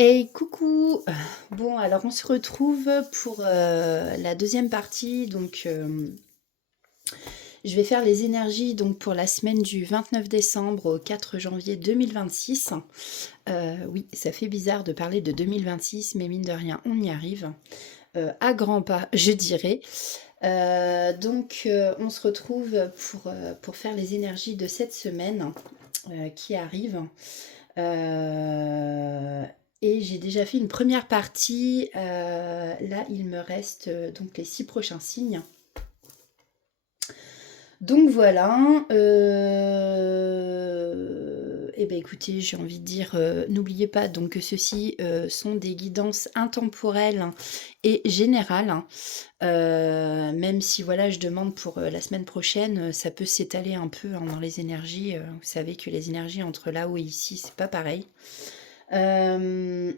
Hey, coucou! Bon, alors on se retrouve pour la deuxième partie. Je vais faire les énergies donc, pour la semaine du 29 décembre au 4 janvier 2026. Oui, ça fait bizarre de parler de 2026, mais mine de rien, on y arrive. À grands pas, je dirais. On se retrouve pour faire les énergies de cette semaine qui arrive. Euh, et j'ai déjà fait une première partie. Là, il me reste donc les 6 prochains signes. Donc voilà. Et ben écoutez, j'ai envie de dire, n'oubliez pas donc que ceux-ci sont des guidances intemporelles et générales, hein. Même si voilà, je demande pour la semaine prochaine, ça peut s'étaler un peu hein, dans les énergies. Vous savez que les énergies entre là-haut et ici, c'est pas pareil. La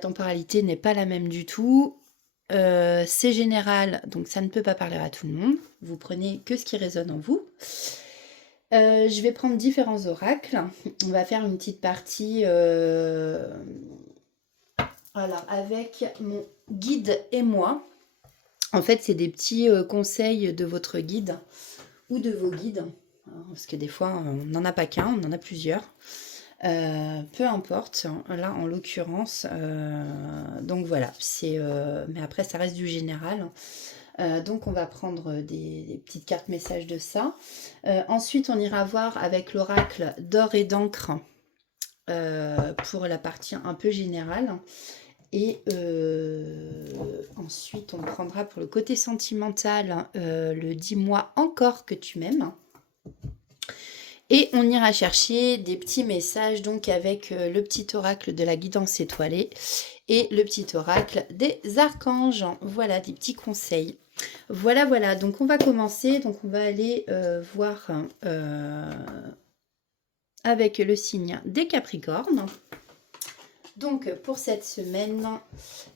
temporalité n'est pas la même du tout. C'est général, donc ça ne peut pas parler à tout le monde. Vous prenez que ce qui résonne en vous. Je vais prendre différents oracles. On va faire une petite partie alors, avec mon guide et moi. En fait, c'est des petits conseils de votre guide ou de vos guides. Parce que des fois, on n'en a pas qu'un, on en a plusieurs. Peu importe, là en l'occurrence, donc voilà, mais après ça reste du général. Donc on va prendre des petites cartes messages de ça. Ensuite on ira voir avec l'oracle d'or et d'encre pour la partie un peu générale. Et ensuite on prendra pour le côté sentimental le dis-moi encore que tu m'aimes. Et on ira chercher des petits messages donc avec le petit oracle de la guidance étoilée et le petit oracle des archanges. Voilà, des petits conseils. Voilà, voilà. Donc on va commencer. Donc on va aller voir avec le signe des Capricornes. Donc pour cette semaine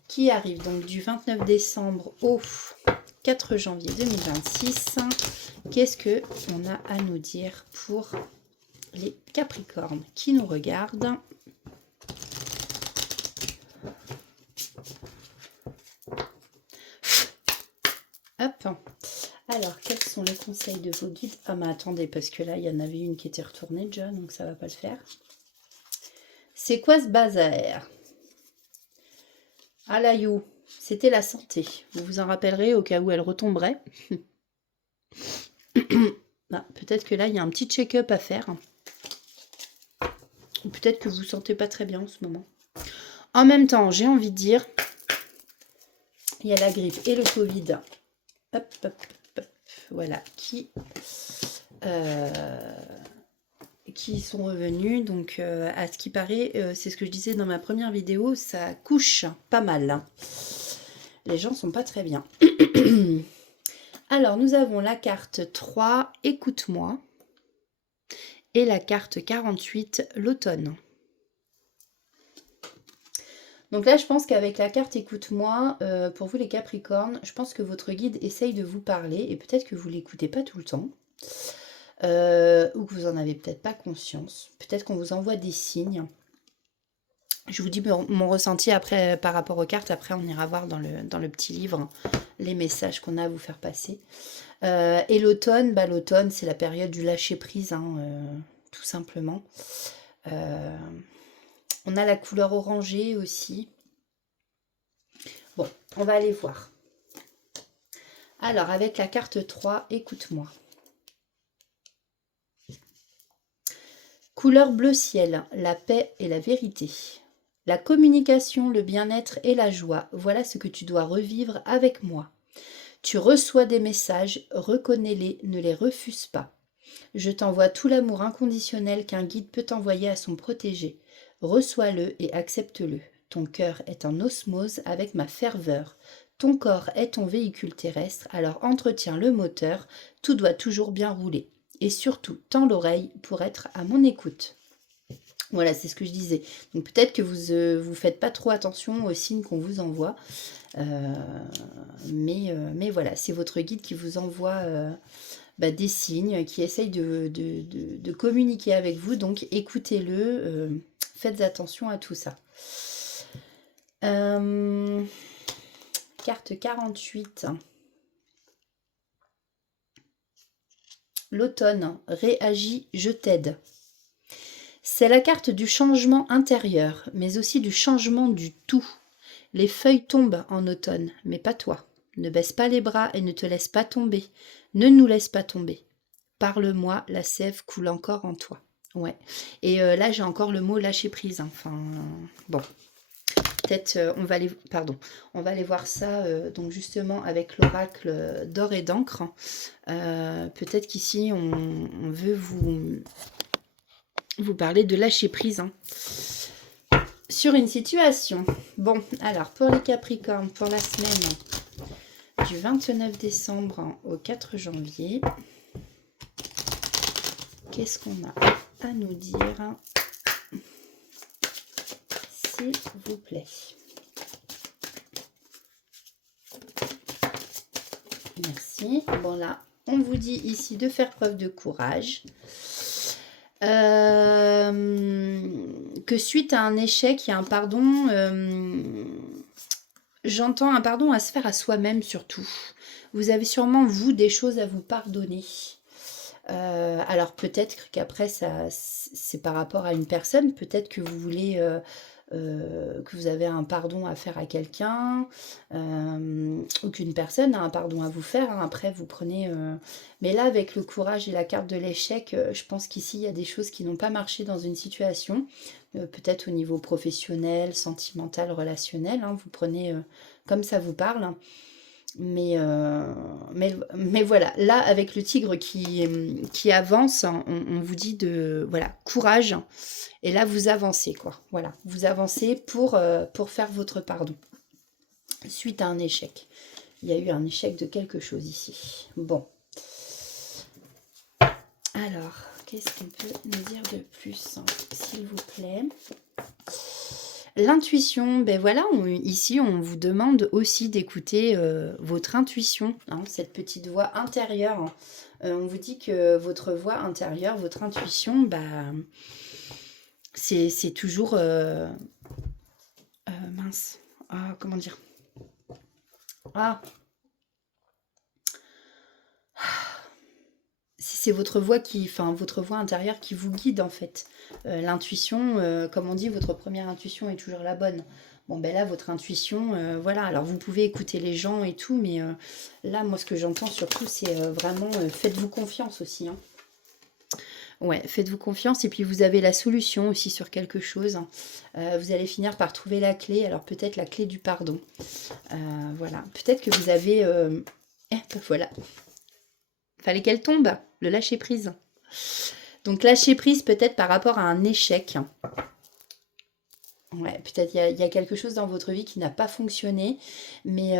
qui arrive donc du 29 décembre au 4 janvier 2026, qu'est-ce que on a à nous dire pour les Capricornes qui nous regardent? Hop. Alors, quels sont les conseils de vos guides? Ah, mais attendez, parce que là, il y en avait une qui était retournée déjà, donc ça va pas le faire. C'est quoi ce bazar? Ah là, you, c'était la santé. Vous vous en rappellerez au cas où elle retomberait. Ah, peut-être que là, il y a un petit check-up à faire. Ou peut-être que vous ne vous sentez pas très bien en ce moment. En même temps, j'ai envie de dire, il y a la grippe et le Covid. Hop, hop, hop, voilà, qui sont revenus. Donc, à ce qui paraît, c'est ce que je disais dans ma première vidéo, ça couche pas mal. Les gens sont pas très bien. Alors, nous avons la carte 3, écoute-moi, et la carte 48, l'automne. Donc là, je pense qu'avec la carte écoute-moi, pour vous les Capricornes, je pense que votre guide essaye de vous parler, et peut-être que vous l'écoutez pas tout le temps. Ou que vous en avez peut-être pas conscience. Peut-être qu'on vous envoie des signes. Je vous dis mon ressenti après par rapport aux cartes. Après, on ira voir dans le petit livre les messages qu'on a à vous faire passer. Et l'automne, l'automne, c'est la période du lâcher-prise, hein, tout simplement. On a la couleur orangée aussi. Bon, on va aller voir. Alors, avec la carte 3, écoute-moi. Couleur bleu ciel, la paix et la vérité. La communication, le bien-être et la joie, voilà ce que tu dois revivre avec moi. Tu reçois des messages, reconnais-les, ne les refuse pas. Je t'envoie tout l'amour inconditionnel qu'un guide peut envoyer à son protégé. Reçois-le et accepte-le. Ton cœur est en osmose avec ma ferveur. Ton corps est ton véhicule terrestre, alors entretiens le moteur, tout doit toujours bien rouler. Et surtout, tends l'oreille pour être à mon écoute. Voilà, c'est ce que je disais. Donc peut-être que vous faites pas trop attention aux signes qu'on vous envoie. Mais voilà, c'est votre guide qui vous envoie des signes, qui essaye de communiquer avec vous. Donc écoutez-le, faites attention à tout ça. Carte 48. L'automne, réagis, je t'aide. C'est la carte du changement intérieur, mais aussi du changement du tout. Les feuilles tombent en automne, mais pas toi. Ne baisse pas les bras et ne te laisse pas tomber. Ne nous laisse pas tomber. Parle-moi, la sève coule encore en toi. Ouais. Et là, j'ai encore le mot lâcher prise. Enfin, bon. Peut-être, on va aller voir ça, donc justement, avec l'oracle d'or et d'encre. Peut-être qu'ici, on veut vous parler de lâcher prise. Sur une situation. Bon, alors, pour les Capricornes, pour la semaine du 29 décembre au 4 janvier, qu'est-ce qu'on a à nous dire, s'il vous plaît? Merci. Bon, là, on vous dit ici de faire preuve de courage. Que suite à un échec, il y a un pardon. J'entends un pardon à se faire à soi-même surtout. Vous avez sûrement, vous, des choses à vous pardonner. Alors peut-être qu'après, c'est par rapport à une personne. Peut-être que vous voulez... que vous avez un pardon à faire à quelqu'un, ou qu'une personne a un pardon à vous faire. Après, vous prenez... Mais là, avec le courage et la carte de l'échec, je pense qu'ici, il y a des choses qui n'ont pas marché dans une situation. Peut-être au niveau professionnel, sentimental, relationnel. Vous prenez comme ça vous parle. Mais voilà, là, avec le tigre qui avance, on vous dit de... Voilà, courage. Et là, vous avancez, quoi. Voilà, vous avancez pour faire votre pardon. Suite à un échec. Il y a eu un échec de quelque chose ici. Bon. Alors, qu'est-ce qu'on peut nous dire de plus, s'il vous plaît? L'intuition, ben voilà, ici on vous demande aussi d'écouter votre intuition, cette petite voix intérieure. On vous dit que votre voix intérieure, votre intuition, c'est toujours... mince, comment dire? C'est votre voix votre voix intérieure qui vous guide en fait. L'intuition, comme on dit, votre première intuition est toujours la bonne. Bon ben là, votre intuition, voilà. Alors vous pouvez écouter les gens et tout, mais là, moi, ce que j'entends surtout, c'est vraiment faites-vous confiance aussi. Ouais, faites-vous confiance et puis vous avez la solution aussi sur quelque chose. Vous allez finir par trouver la clé. Alors peut-être la clé du pardon. Voilà. Peut-être que vous avez... voilà. Fallait qu'elle tombe, le lâcher prise. Donc lâcher prise peut-être par rapport à un échec. Ouais, peut-être il y a quelque chose dans votre vie qui n'a pas fonctionné, mais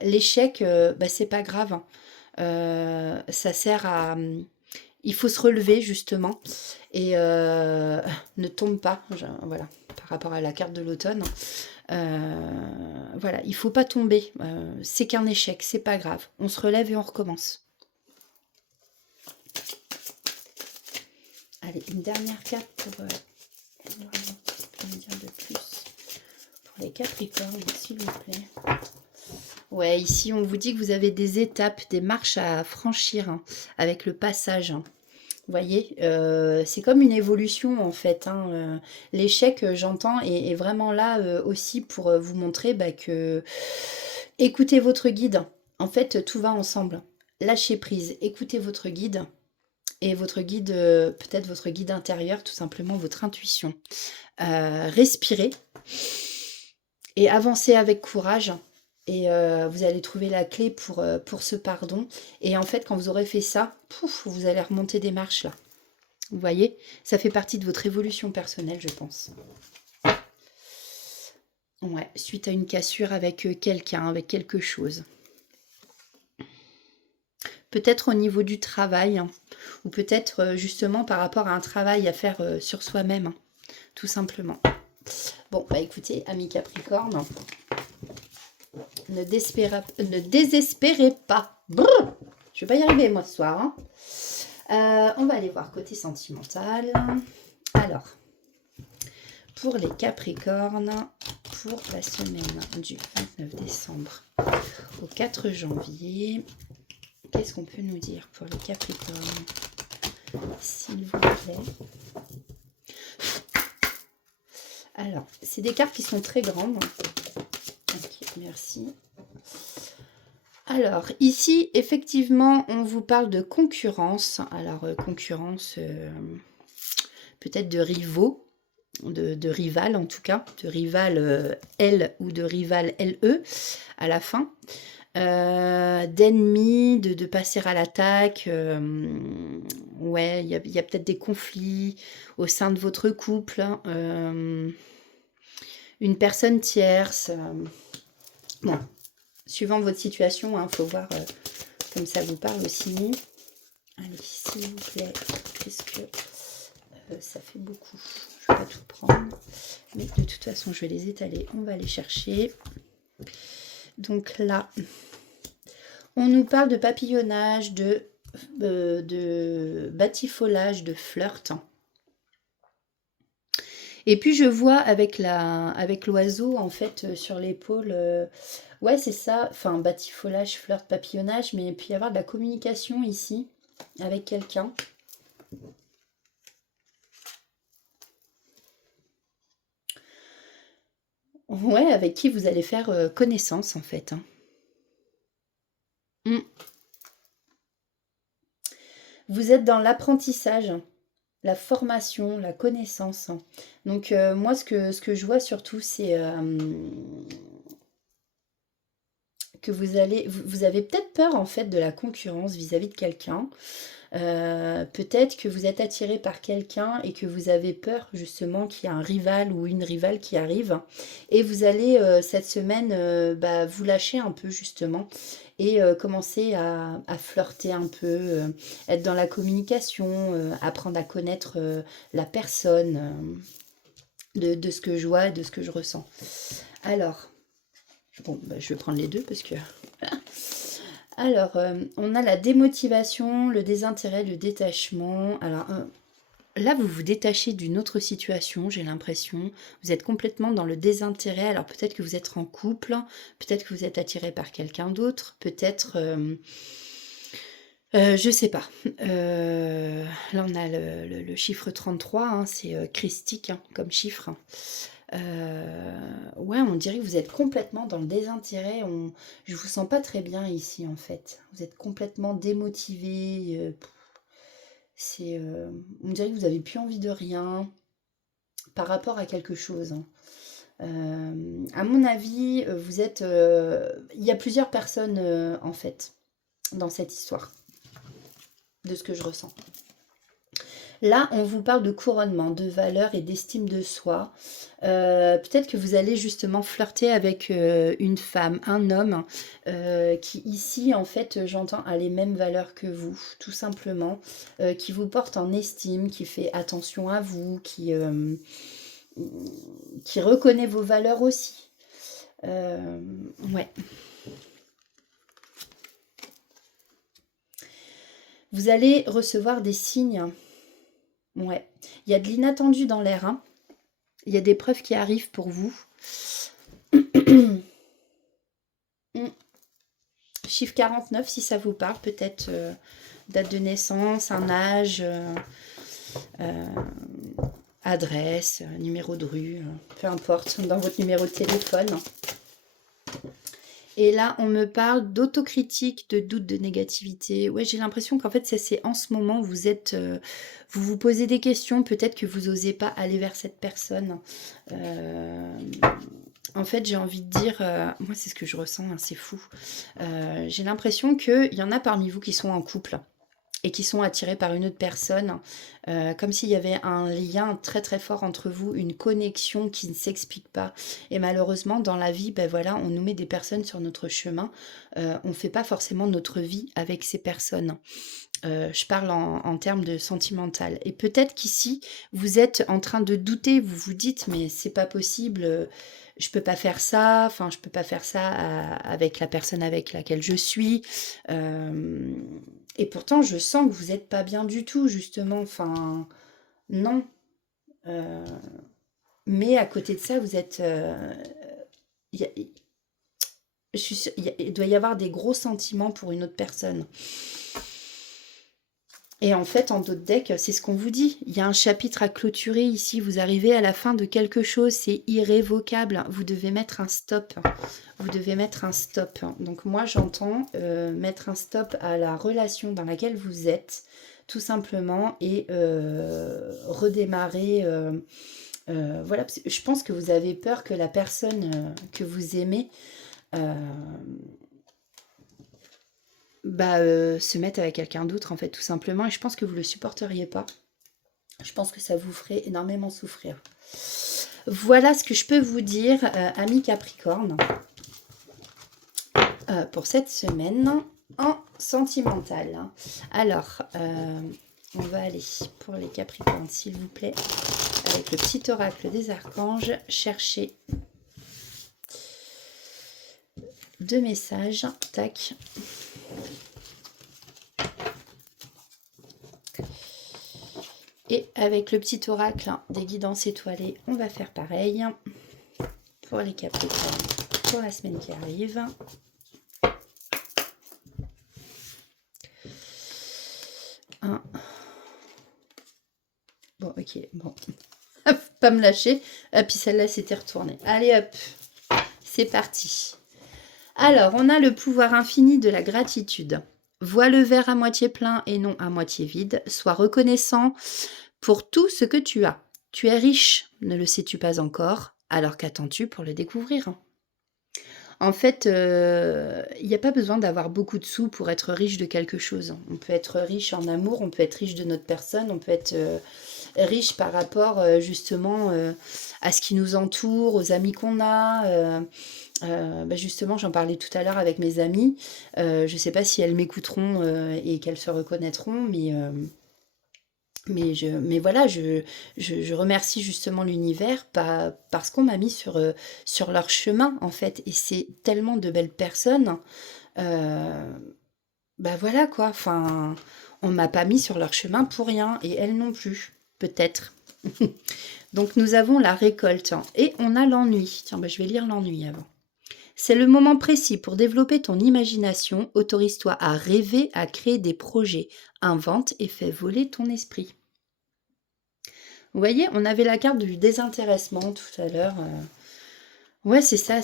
l'échec, c'est pas grave. Ça sert à... il faut se relever justement et ne tombe pas. Voilà, par rapport à la carte de l'automne. Voilà, il faut pas tomber. C'est qu'un échec, c'est pas grave. On se relève et on recommence. Allez, une dernière carte pour me dire de plus pour les Capricornes, s'il vous plaît. Ouais, ici, on vous dit que vous avez des étapes, des marches à franchir avec le passage. Vous voyez, c'est comme une évolution en fait. L'échec, j'entends, est vraiment là aussi pour vous montrer que écoutez votre guide. En fait, tout va ensemble. Lâchez prise, écoutez votre guide. Et votre guide, peut-être votre guide intérieur, tout simplement votre intuition. Respirez et avancez avec courage. Et vous allez trouver la clé pour ce pardon. Et en fait, quand vous aurez fait ça, pouf, vous allez remonter des marches là. Vous voyez, ça fait partie de votre évolution personnelle, je pense. Ouais, suite à une cassure avec quelqu'un, avec quelque chose. Peut-être au niveau du travail, ou peut-être justement par rapport à un travail à faire sur soi-même, tout simplement. Bon, écoutez, amis Capricorne, ne désespérez pas. Brrr, je vais pas y arriver moi ce soir. On va aller voir côté sentimental. Alors, pour les Capricornes, pour la semaine du 29 décembre au 4 janvier. Qu'est-ce qu'on peut nous dire pour les Capricornes, s'il vous plaît? Alors, c'est des cartes qui sont très grandes. Ok, merci. Alors, ici, effectivement, on vous parle de concurrence. Alors, concurrence, peut-être de rivaux, de rival en tout cas, de rival L ou de rival LE à la fin. D'ennemis, de passer à l'attaque. Ouais, il y a peut-être des conflits au sein de votre couple. Une personne tierce. Bon, suivant votre situation, il faut voir comme ça vous parle aussi. Allez, s'il vous plaît, qu'est-ce que ça fait beaucoup. Je ne vais pas tout prendre, mais de toute façon, je vais les étaler. On va les chercher. Donc là, on nous parle de papillonnage, de batifolage, de flirt. Et puis je vois avec l'oiseau en fait sur l'épaule, ouais c'est ça, enfin batifolage, flirt, papillonnage, mais puis y avoir de la communication ici avec quelqu'un. Ouais, avec qui vous allez faire connaissance en fait. Mm. Vous êtes dans l'apprentissage, la formation, la connaissance. Donc moi ce que je vois surtout c'est que vous avez peut-être peur en fait de la concurrence vis-à-vis de quelqu'un. Peut-être que vous êtes attiré par quelqu'un et que vous avez peur justement qu'il y ait un rival ou une rivale qui arrive. Et vous allez cette semaine vous lâcher un peu justement et commencer à flirter un peu, être dans la communication, apprendre à connaître la personne de ce que je vois et de ce que je ressens. Alors, bon, je vais prendre les deux parce que... Alors, on a la démotivation, le désintérêt, le détachement. Alors, là, vous vous détachez d'une autre situation, j'ai l'impression. Vous êtes complètement dans le désintérêt. Alors, peut-être que vous êtes en couple, peut-être que vous êtes attiré par quelqu'un d'autre, peut-être... je sais pas. Là, on a le chiffre 33, hein, c'est christique hein, comme chiffre. Ouais, on dirait que vous êtes complètement dans le désintérêt. Je vous sens pas très bien ici, en fait. Vous êtes complètement démotivé. On dirait que vous avez plus envie de rien par rapport à quelque chose. Hein. À mon avis, vous êtes... Il y a plusieurs personnes, en fait, dans cette histoire, de ce que je ressens. Là, on vous parle de couronnement, de valeur et d'estime de soi. Peut-être que vous allez justement flirter avec une femme, un homme, qui ici, en fait, j'entends, a les mêmes valeurs que vous, tout simplement, qui vous porte en estime, qui fait attention à vous, qui reconnaît vos valeurs aussi. Ouais. Vous allez recevoir des signes. Ouais. Il y a de l'inattendu dans l'air. Hein. Il y a des preuves qui arrivent pour vous. Chiffre 49, si ça vous parle, peut-être date de naissance, un âge, adresse, numéro de rue, peu importe, dans votre numéro de téléphone. Et là, on me parle d'autocritique, de doute, de négativité. Ouais, j'ai l'impression qu'en fait, c'est en ce moment, vous êtes, vous vous posez des questions, peut-être que vous n'osez pas aller vers cette personne. En fait, j'ai envie de dire, moi, c'est ce que je ressens, hein, c'est fou. J'ai l'impression qu'il y en a parmi vous qui sont en couple et qui sont attirés par une autre personne, comme s'il y avait un lien très très fort entre vous, une connexion qui ne s'explique pas. Et malheureusement, dans la vie, ben voilà, on nous met des personnes sur notre chemin, on ne fait pas forcément notre vie avec ces personnes. Je parle en termes de sentimental. Et peut-être qu'ici, vous êtes en train de douter, vous vous dites, mais c'est pas possible, je peux pas faire ça, enfin, je peux pas faire ça avec la personne avec laquelle je suis. Et pourtant, je sens que vous n'êtes pas bien du tout, justement. Enfin, non. Mais à côté de ça, vous êtes il doit y avoir des gros sentiments pour une autre personne. Et en fait, en d'autres decks, c'est ce qu'on vous dit. Il y a un chapitre à clôturer ici. Vous arrivez à la fin de quelque chose. C'est irrévocable. Vous devez mettre un stop. Vous devez mettre un stop. Donc moi, j'entends mettre un stop à la relation dans laquelle vous êtes, tout simplement, et redémarrer. Voilà. Je pense que vous avez peur que la personne que vous aimez se mettre avec quelqu'un d'autre, en fait, tout simplement. Et je pense que vous ne le supporteriez pas. Je pense que ça vous ferait énormément souffrir. Voilà ce que je peux vous dire, amis Capricorne, pour cette semaine en sentimental. Alors, on va aller pour les Capricornes, s'il vous plaît, avec le petit oracle des archanges, chercher 2 messages. Tac. Et avec le petit oracle des guidances étoilées, on va faire pareil pour les Capricornes pour la semaine qui arrive. Bon, ok, bon. Faut pas me lâcher. Ah, puis celle-là, c'était retournée. Allez, hop, c'est parti. Alors, on a le pouvoir infini de la gratitude. Vois le verre à moitié plein et non à moitié vide. Sois reconnaissant pour tout ce que tu as. Tu es riche, ne le sais-tu pas encore? Alors qu'attends-tu pour le découvrir? En fait, il n'y a pas besoin d'avoir beaucoup de sous pour être riche de quelque chose. On peut être riche en amour, on peut être riche de notre personne, on peut être riche par rapport justement à ce qui nous entoure, aux amis qu'on a. Justement, j'en parlais tout à l'heure avec mes amies. Je ne sais pas si elles m'écouteront et qu'elles se reconnaîtront, mais voilà, je remercie justement l'univers parce qu'on m'a mis sur leur chemin, en fait. Et c'est tellement de belles personnes. Voilà, quoi. Enfin, on m'a pas mis sur leur chemin pour rien. Et elles non plus, peut-être. Donc, nous avons la récolte. Et on a l'ennui. Tiens, je vais lire l'ennui avant. C'est le moment précis pour développer ton imagination. Autorise-toi à rêver, à créer des projets. Invente et fais voler ton esprit. Vous voyez, on avait la carte du désintéressement tout à l'heure. Ouais, c'est ça,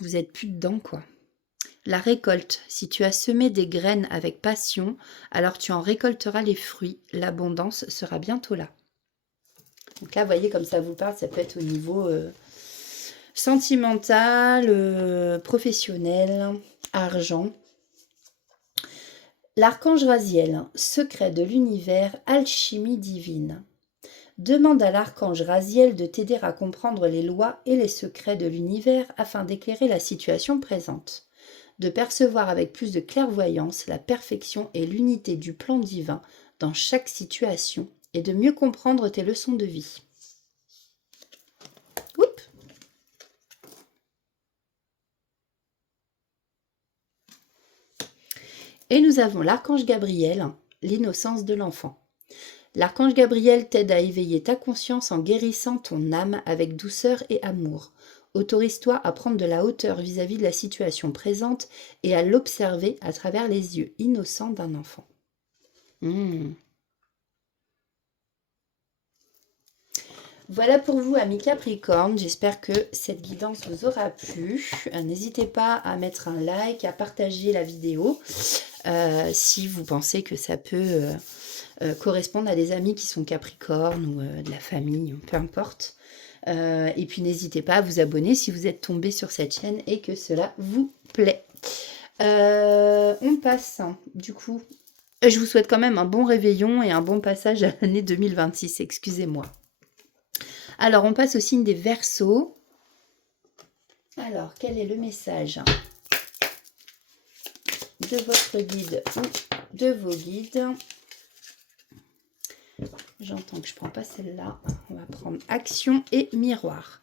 vous êtes plus dedans, quoi. La récolte. Si tu as semé des graines avec passion, alors tu en récolteras les fruits. L'abondance sera bientôt là. Donc là, vous voyez, comme ça vous parle, ça peut être au niveau sentimental, professionnel, argent. L'archange Raziel, secret de l'univers, alchimie divine. Demande à l'archange Raziel de t'aider à comprendre les lois et les secrets de l'univers afin d'éclairer la situation présente, de percevoir avec plus de clairvoyance la perfection et l'unité du plan divin dans chaque situation et de mieux comprendre tes leçons de vie. Oups. Et nous avons l'archange Gabriel, l'innocence de l'enfant. L'archange Gabriel t'aide à éveiller ta conscience en guérissant ton âme avec douceur et amour. Autorise-toi à prendre de la hauteur vis-à-vis de la situation présente et à l'observer à travers les yeux innocents d'un enfant. Voilà pour vous, amis Capricorne. J'espère que cette guidance vous aura plu. N'hésitez pas à mettre un like, à partager la vidéo si vous pensez que ça peut correspondre à des amis qui sont Capricorne ou de la famille, peu importe. Et puis n'hésitez pas à vous abonner si vous êtes tombé sur cette chaîne et que cela vous plaît. On passe, du coup, je vous souhaite quand même un bon réveillon et un bon passage à l'année 2026, excusez-moi. Alors, on passe au signe des Verseaux. Alors, quel est le message de votre guide ou de vos guides? J'entends que je ne prends pas celle-là. On va prendre action et miroir.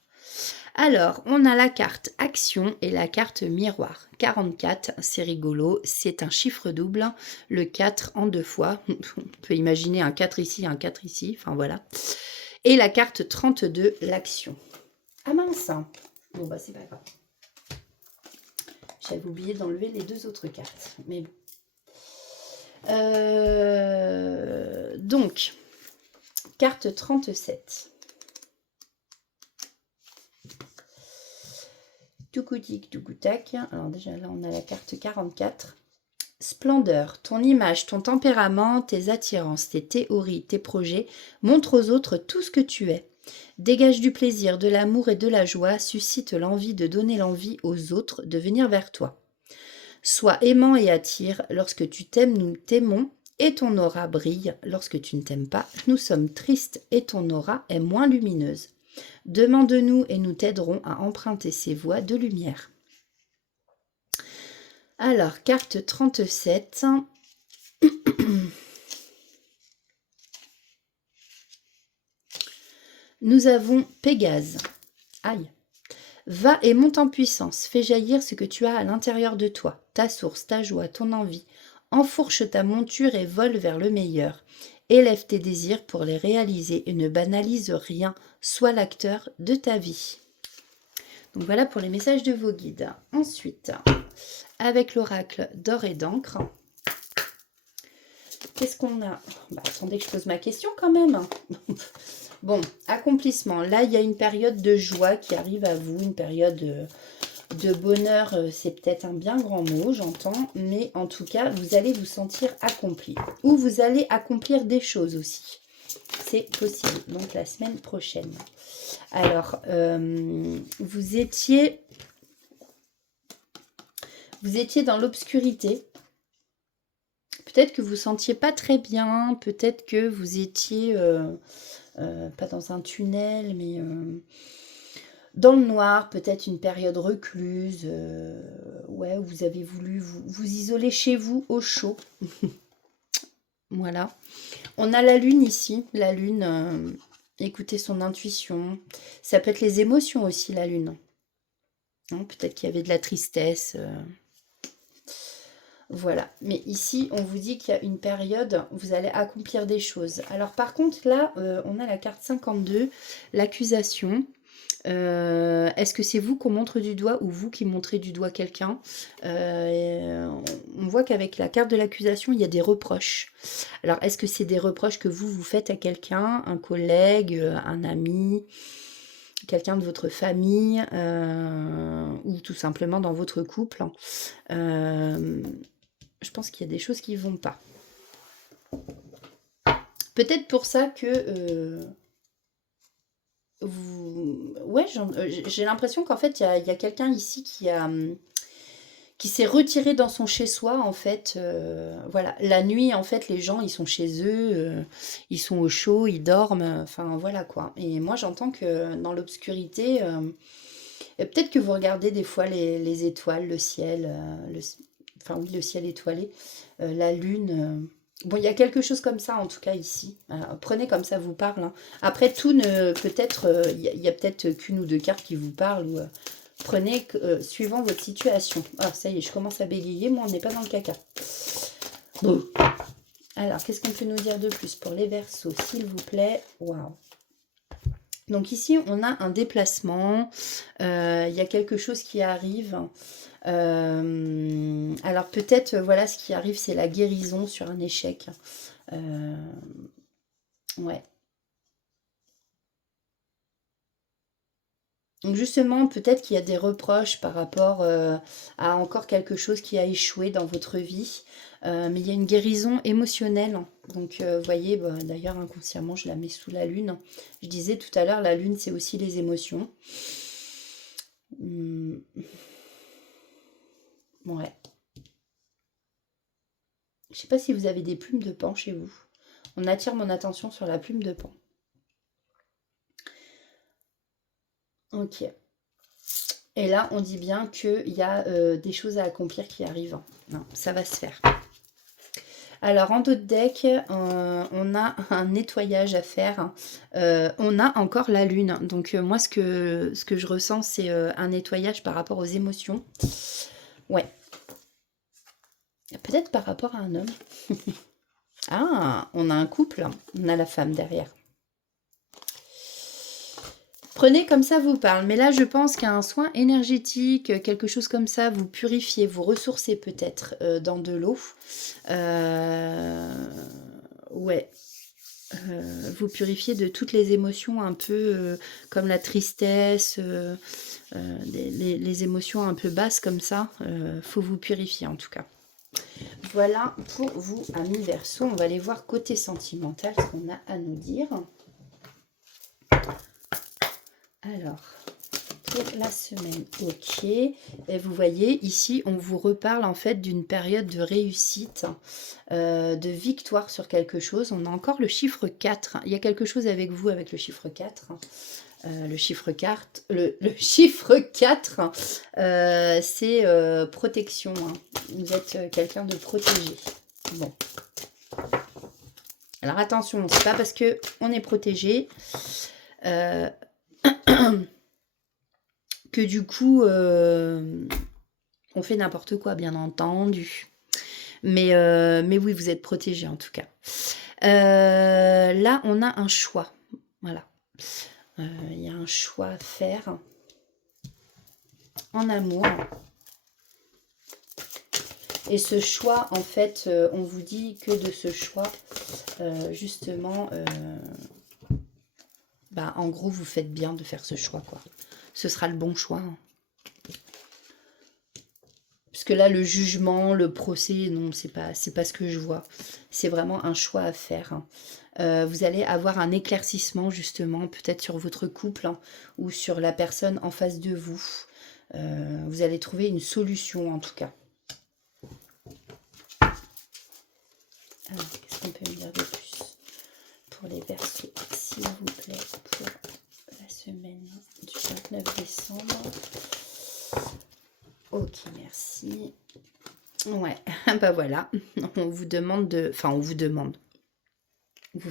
Alors, on a la carte action et la carte miroir. 44, c'est rigolo. C'est un chiffre double. Le 4 en 2 fois. On peut imaginer un 4 ici, un 4 ici. Enfin, voilà. Et la carte 32, l'action. Ah mince. Bon, c'est pas grave. J'avais oublié d'enlever les 2 autres cartes. Mais bon. Donc, carte 37. Toucoutic, toucoutac. Alors déjà là, on a la carte 44. Splendeur, ton image, ton tempérament, tes attirances, tes théories, tes projets montrent aux autres tout ce que tu es. Dégage du plaisir, de l'amour et de la joie, suscite l'envie de donner l'envie aux autres de venir vers toi. Sois aimant et attire, lorsque tu t'aimes, nous t'aimons, et ton aura brille. Lorsque tu ne t'aimes pas, nous sommes tristes et ton aura est moins lumineuse. Demande-nous et nous t'aiderons à emprunter ces voies de lumière. Alors, carte 37. Nous avons Pégase. Aïe. Va et monte en puissance, fais jaillir ce que tu as à l'intérieur de toi, ta source, ta joie, ton envie. Enfourche ta monture et vole vers le meilleur. Élève tes désirs pour les réaliser et ne banalise rien. Sois l'acteur de ta vie. Donc voilà pour les messages de vos guides. Ensuite, avec l'oracle d'or et d'encre, qu'est-ce qu'on a? Attendez que je pose ma question quand même. Bon, accomplissement. Là, il y a une période de joie qui arrive à vous, une période de bonheur. C'est peut-être un bien grand mot, j'entends. Mais en tout cas, vous allez vous sentir accompli. Ou vous allez accomplir des choses aussi. C'est possible. Donc, la semaine prochaine. Alors, vous étiez dans l'obscurité. Peut-être que vous ne sentiez pas très bien. Peut-être que vous étiez... pas dans un tunnel, mais dans le noir, peut-être une période recluse, ouais, où vous avez voulu vous isoler chez vous au chaud. Voilà. On a la lune ici, la lune, écoutez son intuition. Ça peut être les émotions aussi, la lune. Hein, peut-être qu'il y avait de la tristesse. Voilà, mais ici, on vous dit qu'il y a une période où vous allez accomplir des choses. Alors par contre, là, on a la carte 52, l'accusation. Est-ce que c'est vous qu'on montre du doigt ou vous qui montrez du doigt quelqu'un? On voit qu'avec la carte de l'accusation, il y a des reproches. Alors, est-ce que c'est des reproches que vous faites à quelqu'un, un collègue, un ami, quelqu'un de votre famille, ou tout simplement dans votre couple? Je pense qu'il y a des choses qui ne vont pas. Peut-être pour ça que ouais, j'ai l'impression qu'en fait, il y a quelqu'un ici qui s'est retiré dans son chez-soi, en fait. Voilà, la nuit, en fait, les gens, ils sont chez eux, ils sont au chaud, ils dorment, enfin, voilà, quoi. Et moi, j'entends que dans l'obscurité, peut-être que vous regardez des fois les étoiles, le ciel, enfin, oui, le ciel étoilé, la lune... Bon, il y a quelque chose comme ça, en tout cas, ici. Prenez comme ça vous parle. Hein. Après, tout ne... Peut-être, il y a peut-être qu'une ou deux cartes qui vous parlent. Ou, prenez suivant votre situation. Ah, ça y est, je commence à bégayer. Moi, on n'est pas dans le caca. Bon. Alors, qu'est-ce qu'on peut nous dire de plus pour les Verseaux, s'il vous plaît? Waouh. Donc ici, on a un déplacement. Il y a quelque chose qui arrive. Alors peut-être, voilà, ce qui arrive, c'est la guérison sur un échec. Ouais. Donc justement, peut-être qu'il y a des reproches par rapport à encore quelque chose qui a échoué dans votre vie. Mais il y a une guérison émotionnelle. Donc, vous voyez, bah, d'ailleurs, inconsciemment, je la mets sous la lune. Je disais tout à l'heure, la lune, c'est aussi les émotions. Ouais. Je sais pas si vous avez des plumes de paon chez vous. On attire mon attention sur la plume de paon. Ok. Et là, on dit bien qu'il y a des choses à accomplir qui arrivent. Non, ça va se faire. Alors, en dos de deck, on a un nettoyage à faire. On a encore la lune. Donc, moi, ce que je ressens, c'est un nettoyage par rapport aux émotions. Ouais. Peut-être par rapport à un homme. Ah, on a un couple. On a la femme derrière. Prenez comme ça vous parle. Mais là, je pense qu'un soin énergétique, quelque chose comme ça, vous purifiez, vous ressourcez peut-être dans de l'eau. Ouais. Vous purifiez de toutes les émotions un peu comme la tristesse, les émotions un peu basses comme ça. Faut vous purifier en tout cas. Voilà pour vous, amis Verseau. On va aller voir côté sentimental ce qu'on a à nous dire. Alors, pour la semaine, ok. Et vous voyez, ici, on vous reparle en fait d'une période de réussite, de victoire sur quelque chose. On a encore le chiffre 4. Il y a quelque chose avec vous avec le chiffre 4. Le chiffre 4, le chiffre 4, c'est protection. Hein. Vous êtes quelqu'un de protégé. Bon. Alors attention, c'est pas parce qu'on est protégé que du coup on fait n'importe quoi, bien entendu. Mais oui, vous êtes protégé en tout cas. Là, on a un choix. Voilà. Il y a un choix à faire en amour. Et ce choix, en fait, on vous dit que de ce choix, justement, bah, en gros, vous faites bien de faire ce choix, quoi. Ce sera le bon choix. Hein. Parce que là, le jugement, le procès, non, c'est pas ce que je vois. C'est vraiment un choix à faire. Hein. Vous allez avoir un éclaircissement, justement, peut-être sur votre couple hein, ou sur la personne en face de vous. Vous allez trouver une solution, en tout cas. Alors, qu'est-ce qu'on peut me dire de plus pour les Verseaux, s'il vous plaît, pour la semaine du 29 décembre. Ok, merci. Ouais, bah voilà, on vous demande de... Enfin, on vous demande. Vous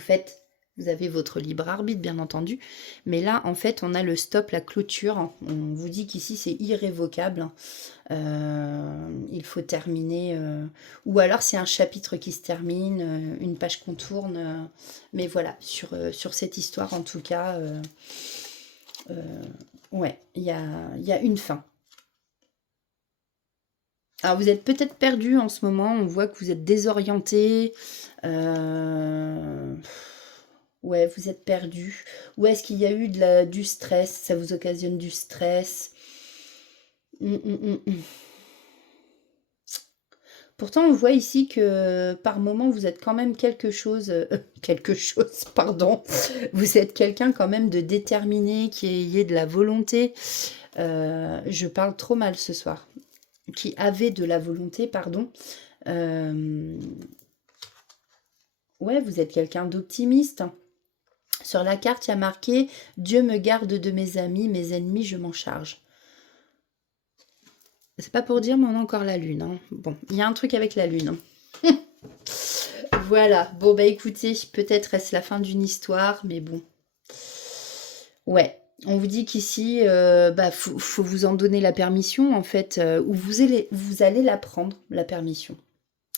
avez votre libre arbitre, bien entendu. Mais là, en fait, on a le stop, la clôture. On vous dit qu'ici, c'est irrévocable. Il faut terminer. Ou alors, c'est un chapitre qui se termine, une page qu'on tourne. Mais voilà, sur cette histoire, en tout cas, ouais, il y a une fin. Alors, vous êtes peut-être perdu en ce moment. On voit que vous êtes désorienté. Ouais, vous êtes perdu. Ou est-ce qu'il y a eu du stress? Ça vous occasionne du stress. Pourtant, on voit ici que par moment, vous êtes quand même quelque chose, pardon. Vous êtes quelqu'un quand même de déterminé, qui ait de la volonté. Je parle trop mal ce soir. Qui avait de la volonté, pardon. Ouais, vous êtes quelqu'un d'optimiste. Sur la carte, il y a marqué « Dieu me garde de mes amis, mes ennemis, je m'en charge ». C'est pas pour dire, mais on a encore la lune. Hein. Bon, il y a un truc avec la lune. Hein. Voilà. Bon, bah écoutez, peut-être est-ce la fin d'une histoire, mais bon. Ouais. On vous dit qu'ici, bah, faut vous en donner la permission, en fait, ou vous allez la prendre, la permission.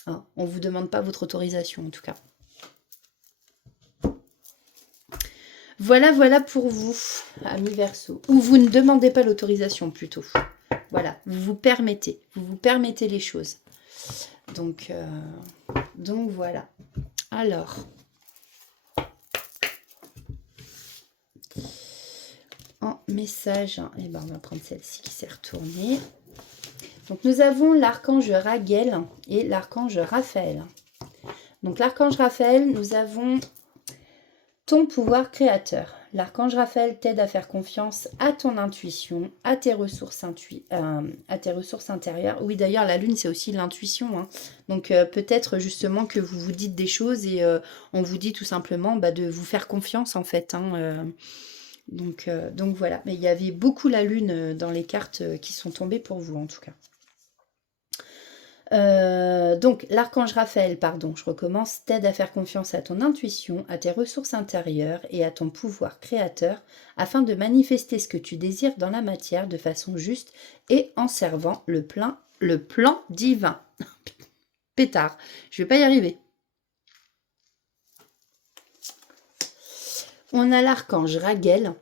Hein. On ne vous demande pas votre autorisation, en tout cas. Voilà pour vous, amis Verseau. Ou vous ne demandez pas l'autorisation, plutôt. Voilà, vous vous permettez les choses. Donc voilà. Alors, en message, eh ben, on va prendre celle-ci qui s'est retournée. Donc nous avons l'archange Raguel et l'archange Raphaël. Donc l'archange Raphaël, nous avons ton pouvoir créateur. L'archange Raphaël t'aide à faire confiance à ton intuition, à tes ressources intérieures. Oui, d'ailleurs, la lune, c'est aussi l'intuition. Hein. Donc, peut-être justement que vous vous dites des choses et on vous dit tout simplement bah, de vous faire confiance, en fait. Hein, donc voilà. Mais il y avait beaucoup la lune dans les cartes qui sont tombées pour vous, en tout cas. Donc, l'archange Raphaël, pardon, je recommence, t'aide à faire confiance à ton intuition, à tes ressources intérieures et à ton pouvoir créateur afin de manifester ce que tu désires dans la matière de façon juste et en servant le plan divin. Pétard, je vais pas y arriver. On a l'archange Raguel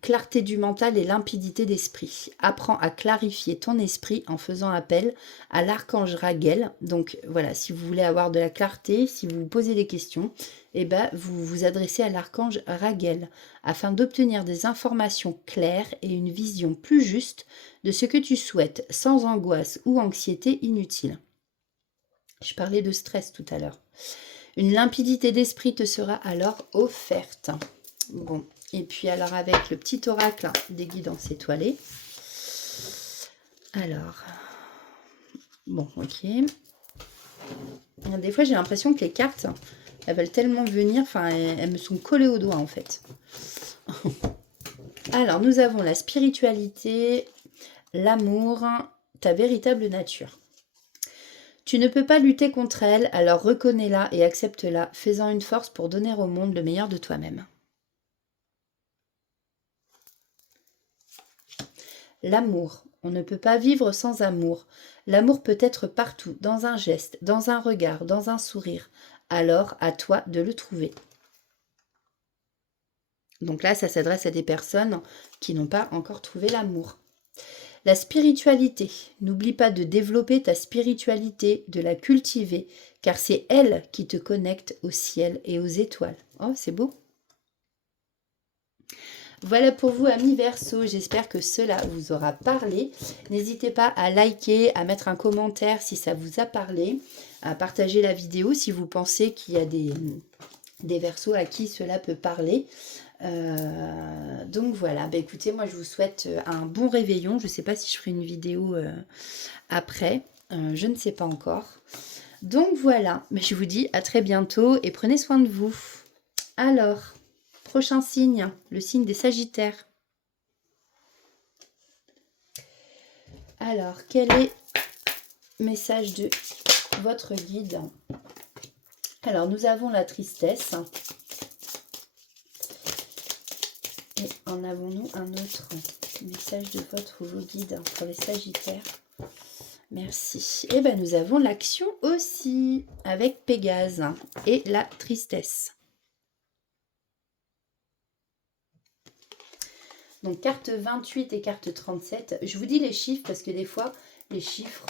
Clarté du mental et limpidité d'esprit. Apprends à clarifier ton esprit en faisant appel à l'archange Raguel. Donc voilà, si vous voulez avoir de la clarté, si vous vous posez des questions, eh ben, vous vous adressez à l'archange Raguel afin d'obtenir des informations claires et une vision plus juste de ce que tu souhaites, sans angoisse ou anxiété inutile. Je parlais de stress tout à l'heure. Une limpidité d'esprit te sera alors offerte. Bon, et puis alors avec le petit oracle des guidances étoilées. Alors, bon, ok. Des fois, j'ai l'impression que les cartes, elles veulent tellement venir, enfin, elles me sont collées au doigt en fait. Alors, nous avons la spiritualité, l'amour, ta véritable nature. Tu ne peux pas lutter contre elle, alors reconnais-la et accepte-la, fais-en une force pour donner au monde le meilleur de toi-même. L'amour. On ne peut pas vivre sans amour. L'amour peut être partout, dans un geste, dans un regard, dans un sourire. Alors, à toi de le trouver. Donc là, ça s'adresse à des personnes qui n'ont pas encore trouvé l'amour. La spiritualité. N'oublie pas de développer ta spiritualité, de la cultiver, car c'est elle qui te connecte au ciel et aux étoiles. Oh, c'est beau. Voilà pour vous, amis Verseau. J'espère que cela vous aura parlé. N'hésitez pas à liker, à mettre un commentaire si ça vous a parlé, à partager la vidéo si vous pensez qu'il y a des Verseaux à qui cela peut parler. Donc voilà, bah écoutez, moi je vous souhaite un bon réveillon. Je ne sais pas si je ferai une vidéo après, je ne sais pas encore. Donc voilà, mais je vous dis à très bientôt et prenez soin de vous. Alors, prochain signe, le signe des Sagittaires. Alors, quel est le message de votre guide? Alors, nous avons la tristesse. Et en avons-nous un autre message de votre ou vos guides pour les Sagittaires? Merci. Et bien, nous avons l'action aussi avec Pégase et la tristesse. Donc, carte 28 et carte 37. Je vous dis les chiffres parce que des fois, les chiffres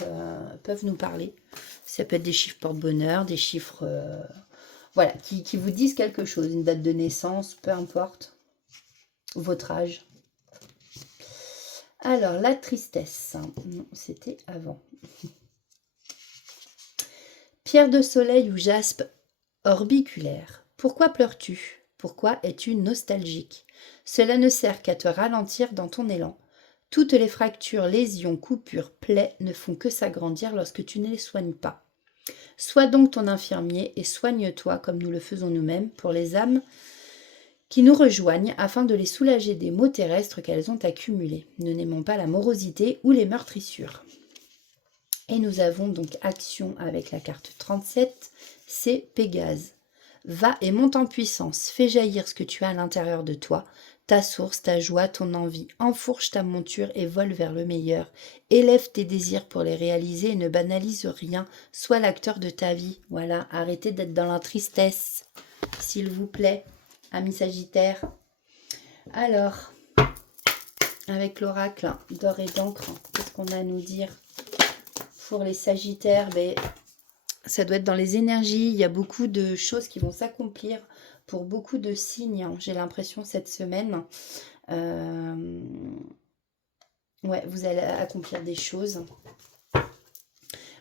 peuvent nous parler. Ça peut être des chiffres porte-bonheur, des chiffres voilà, qui vous disent quelque chose. Une date de naissance, peu importe. Votre âge. Alors, la tristesse. Non, c'était avant. Pierre de soleil ou jaspe orbiculaire. Pourquoi pleures-tu? Pourquoi es-tu nostalgique? Cela ne sert qu'à te ralentir dans ton élan. Toutes les fractures, lésions, coupures, plaies ne font que s'agrandir lorsque tu ne les soignes pas. Sois donc ton infirmier et soigne-toi comme nous le faisons nous-mêmes pour les âmes qui nous rejoignent afin de les soulager des maux terrestres qu'elles ont accumulés. Ne n'aimons pas la morosité ou les meurtrissures. Et nous avons donc action avec la carte 37, c'est Pégase. Va et monte en puissance, fais jaillir ce que tu as à l'intérieur de toi, ta source, ta joie, ton envie, enfourche ta monture et vole vers le meilleur. Élève tes désirs pour les réaliser et ne banalise rien, sois l'acteur de ta vie. Voilà, arrêtez d'être dans la tristesse, s'il vous plaît, amis Sagittaires. Alors, avec l'oracle d'or et d'encre, qu'est-ce qu'on a à nous dire pour les Sagittaires? Ben, ça doit être dans les énergies, il y a beaucoup de choses qui vont s'accomplir pour beaucoup de signes, j'ai l'impression, cette semaine. Ouais, vous allez accomplir des choses.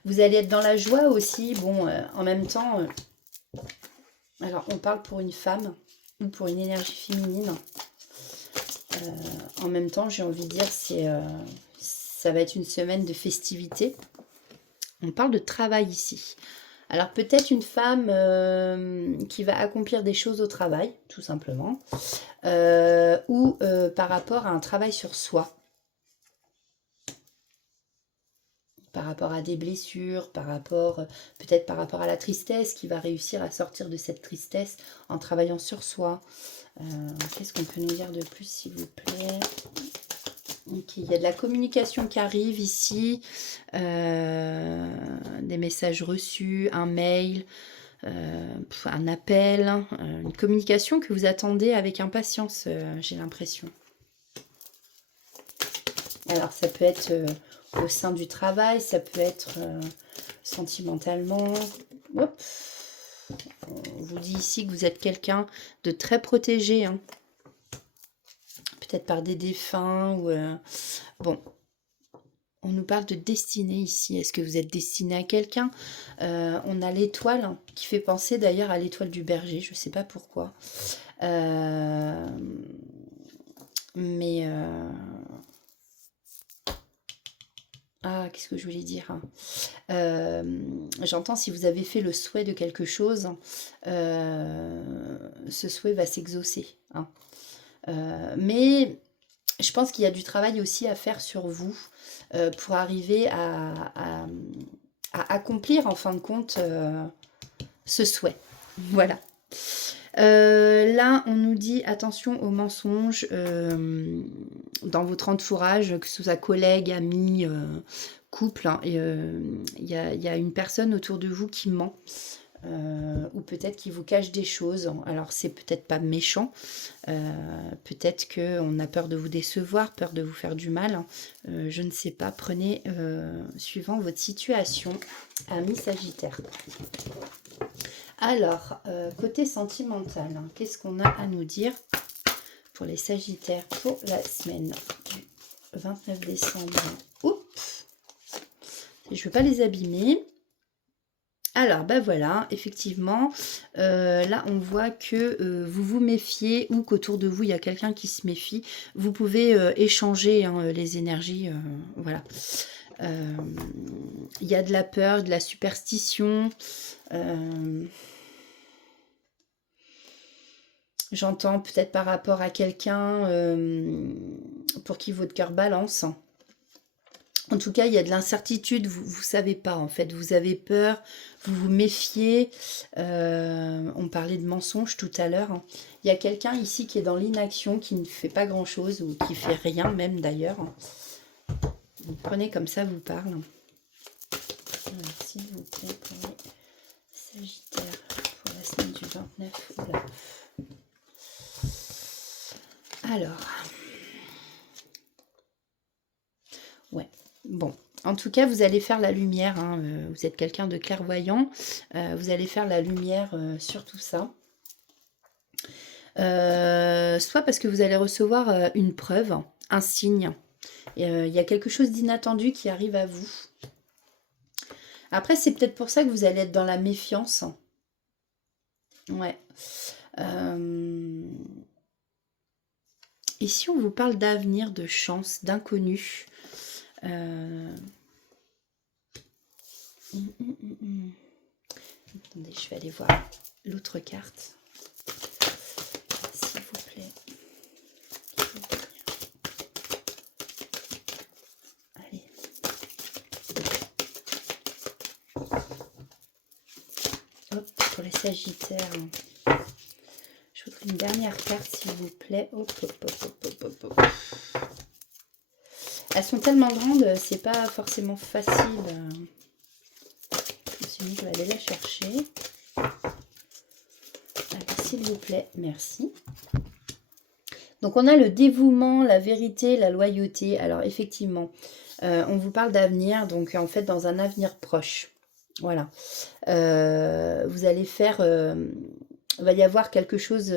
Vous allez être dans la joie aussi. Bon, en même temps, alors on parle pour une femme ou pour une énergie féminine. En même temps, j'ai envie de dire, ça va être une semaine de festivité. On parle de travail ici. Alors peut-être une femme qui va accomplir des choses au travail, tout simplement, ou par rapport à un travail sur soi, par rapport à des blessures, peut-être par rapport à la tristesse, qui va réussir à sortir de cette tristesse en travaillant sur soi. Qu'est-ce qu'on peut nous dire de plus, s'il vous plaît? Ok, il y a de la communication qui arrive ici, des messages reçus, un mail, un appel, une communication que vous attendez avec impatience, j'ai l'impression. Alors, ça peut être au sein du travail, ça peut être sentimentalement. Hop. On vous dit ici que vous êtes quelqu'un de très protégé, hein. Peut-être par des défunts ou... bon, on nous parle de destinée ici. Est-ce que vous êtes destiné à quelqu'un? On a l'étoile, hein, qui fait penser d'ailleurs à l'étoile du berger. Je ne sais pas pourquoi. Mais... ah, qu'est-ce que je voulais dire, hein. J'entends si vous avez fait le souhait de quelque chose, ce souhait va s'exaucer, hein. Mais je pense qu'il y a du travail aussi à faire sur vous pour arriver à accomplir en fin de compte ce souhait. Voilà. Là, on nous dit attention aux mensonges dans votre entourage, que ce soit collègue, ami, couple, hein, et il y a une personne autour de vous qui ment. Ou peut-être qui vous cache des choses. Alors c'est peut-être pas méchant, peut-être qu'on a peur de vous décevoir, peur de vous faire du mal, hein. Je ne sais pas, prenez suivant votre situation, ami Sagittaire. Alors, côté sentimental, hein, qu'est-ce qu'on a à nous dire pour les Sagittaires pour la semaine du 29 décembre? Oups, je ne veux pas les abîmer. Alors, ben voilà, effectivement, là, on voit que vous vous méfiez ou qu'autour de vous, il y a quelqu'un qui se méfie. Vous pouvez échanger, hein, les énergies, voilà. Il y a de la peur, de la superstition. J'entends peut-être par rapport à quelqu'un pour qui votre cœur balance. En tout cas, il y a de l'incertitude, vous ne savez pas en fait, vous avez peur, vous vous méfiez. On parlait de mensonges tout à l'heure, hein. Il y a quelqu'un ici qui est dans l'inaction, qui ne fait pas grand-chose ou qui fait rien même d'ailleurs. Vous prenez comme ça vous parle. Alors, s'il vous plaît, pour les Sagittaires, pour la semaine du 29. Oula. Alors, ouais. Bon, en tout cas, vous allez faire la lumière, hein, vous êtes quelqu'un de clairvoyant, vous allez faire la lumière sur tout ça. Soit parce que vous allez recevoir une preuve, un signe, il y a quelque chose d'inattendu qui arrive à vous. Après, c'est peut-être pour ça que vous allez être dans la méfiance. Ouais. Ici, on vous parle d'avenir, de chance, d'inconnu. Attendez, je vais aller voir l'autre carte. S'il vous plaît. Allez. Hop, pour les Sagittaires. Je voudrais une dernière carte, s'il vous plaît. Hop, hop, hop, hop, hop, hop. Elles sont tellement grandes, c'est pas forcément facile. Je me suis dit que je vais aller la chercher. Allez, s'il vous plaît, merci. Donc on a le dévouement, la vérité, la loyauté. Alors effectivement, on vous parle d'avenir, donc en fait dans un avenir proche. Voilà. Vous allez faire... il va y avoir quelque chose...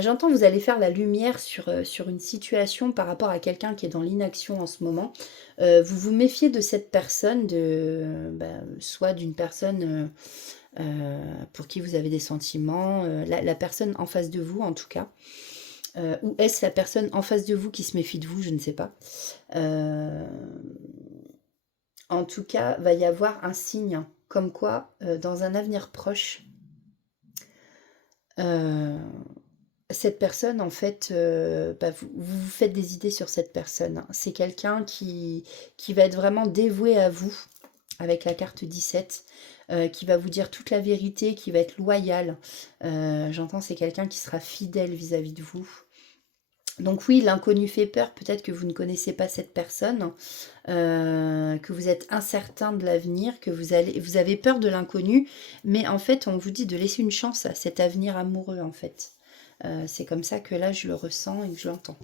j'entends, vous allez faire la lumière sur une situation par rapport à quelqu'un qui est dans l'inaction en ce moment. Vous vous méfiez de cette personne, soit d'une personne pour qui vous avez des sentiments, la personne en face de vous en tout cas. Ou est-ce la personne en face de vous qui se méfie de vous? Je ne sais pas. En tout cas, va y avoir un signe comme quoi, dans un avenir proche, cette personne, en fait, vous vous faites des idées sur cette personne. C'est quelqu'un qui va être vraiment dévoué à vous, avec la carte 17, qui va vous dire toute la vérité, qui va être loyal. J'entends, c'est quelqu'un qui sera fidèle vis-à-vis de vous. Donc oui, l'inconnu fait peur, peut-être que vous ne connaissez pas cette personne, que vous êtes incertain de l'avenir, que vous avez peur de l'inconnu, mais en fait, on vous dit de laisser une chance à cet avenir amoureux, en fait. C'est comme ça que là, je le ressens et que je l'entends.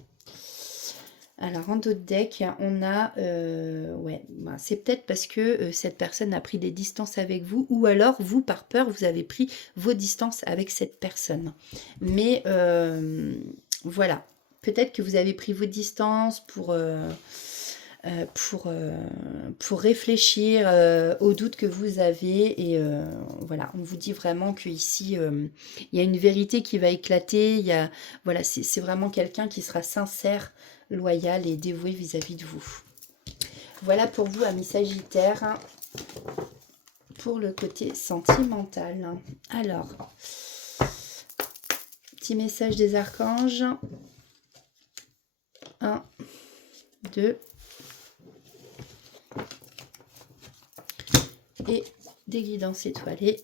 Alors, en d'autres decks, on a... ouais, bah, c'est peut-être parce que cette personne a pris des distances avec vous, ou alors, vous, par peur, vous avez pris vos distances avec cette personne. Mais, voilà. Peut-être que vous avez pris vos distances pour réfléchir aux doutes que vous avez. Et voilà, on vous dit vraiment qu'ici, il y a une vérité qui va éclater. Voilà, c'est vraiment quelqu'un qui sera sincère, loyal et dévoué vis-à-vis de vous. Voilà pour vous, amis Sagittaires, hein, pour le côté sentimental. Alors, petit message des archanges. 1, 2... et des guidances étoilées.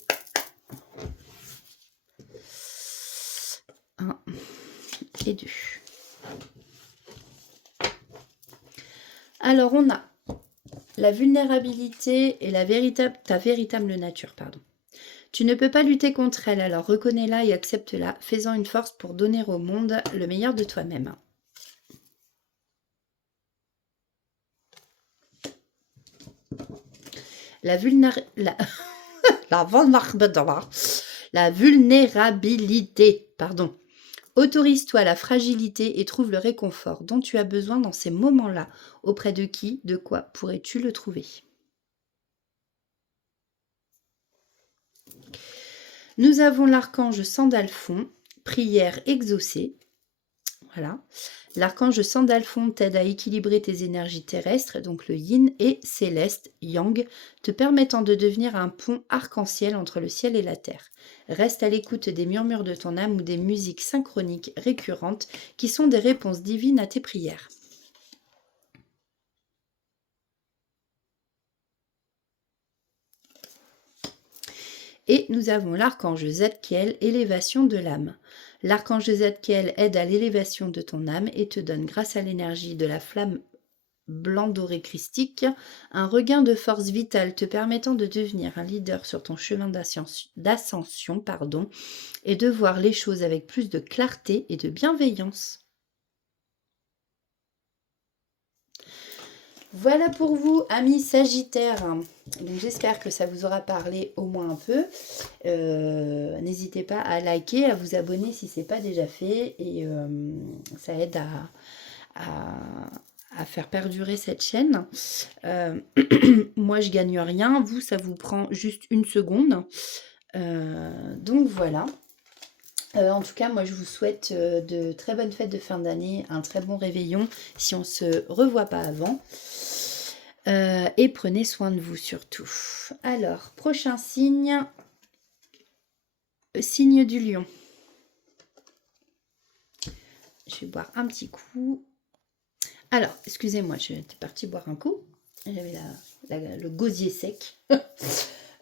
1 et 2. Alors, on a la vulnérabilité et ta véritable nature, pardon. Tu ne peux pas lutter contre elle, alors reconnais-la et accepte-la, fais-en une force pour donner au monde le meilleur de toi-même. La vulnérabilité, pardon. Autorise-toi la fragilité et trouve le réconfort dont tu as besoin dans ces moments-là. Auprès de qui, de quoi pourrais-tu le trouver? Nous avons l'archange Sandalphon, prière exaucée. Voilà. L'archange Sandalphon t'aide à équilibrer tes énergies terrestres, donc le yin, et céleste, yang, te permettant de devenir un pont arc-en-ciel entre le ciel et la terre. Reste à l'écoute des murmures de ton âme ou des musiques synchroniques récurrentes qui sont des réponses divines à tes prières. Et nous avons l'archange Zadkiel, élévation de l'âme. L'archange Zadkiel aide à l'élévation de ton âme et te donne, grâce à l'énergie de la flamme blanc doré christique, un regain de force vitale te permettant de devenir un leader sur ton chemin d'ascension, et de voir les choses avec plus de clarté et de bienveillance. Voilà pour vous, amis Sagittaires. Donc j'espère que ça vous aura parlé au moins un peu. N'hésitez pas à liker, à vous abonner si ce n'est pas déjà fait. Et ça aide à faire perdurer cette chaîne. Moi, je gagne rien. Vous, ça vous prend juste une seconde. Donc voilà. En tout cas, moi, je vous souhaite de très bonnes fêtes de fin d'année, un très bon réveillon si on ne se revoit pas avant. Et prenez soin de vous surtout. Alors, prochain signe, signe du lion. Je vais boire un petit coup. Alors, excusez-moi, j'étais partie boire un coup. J'avais le gosier sec.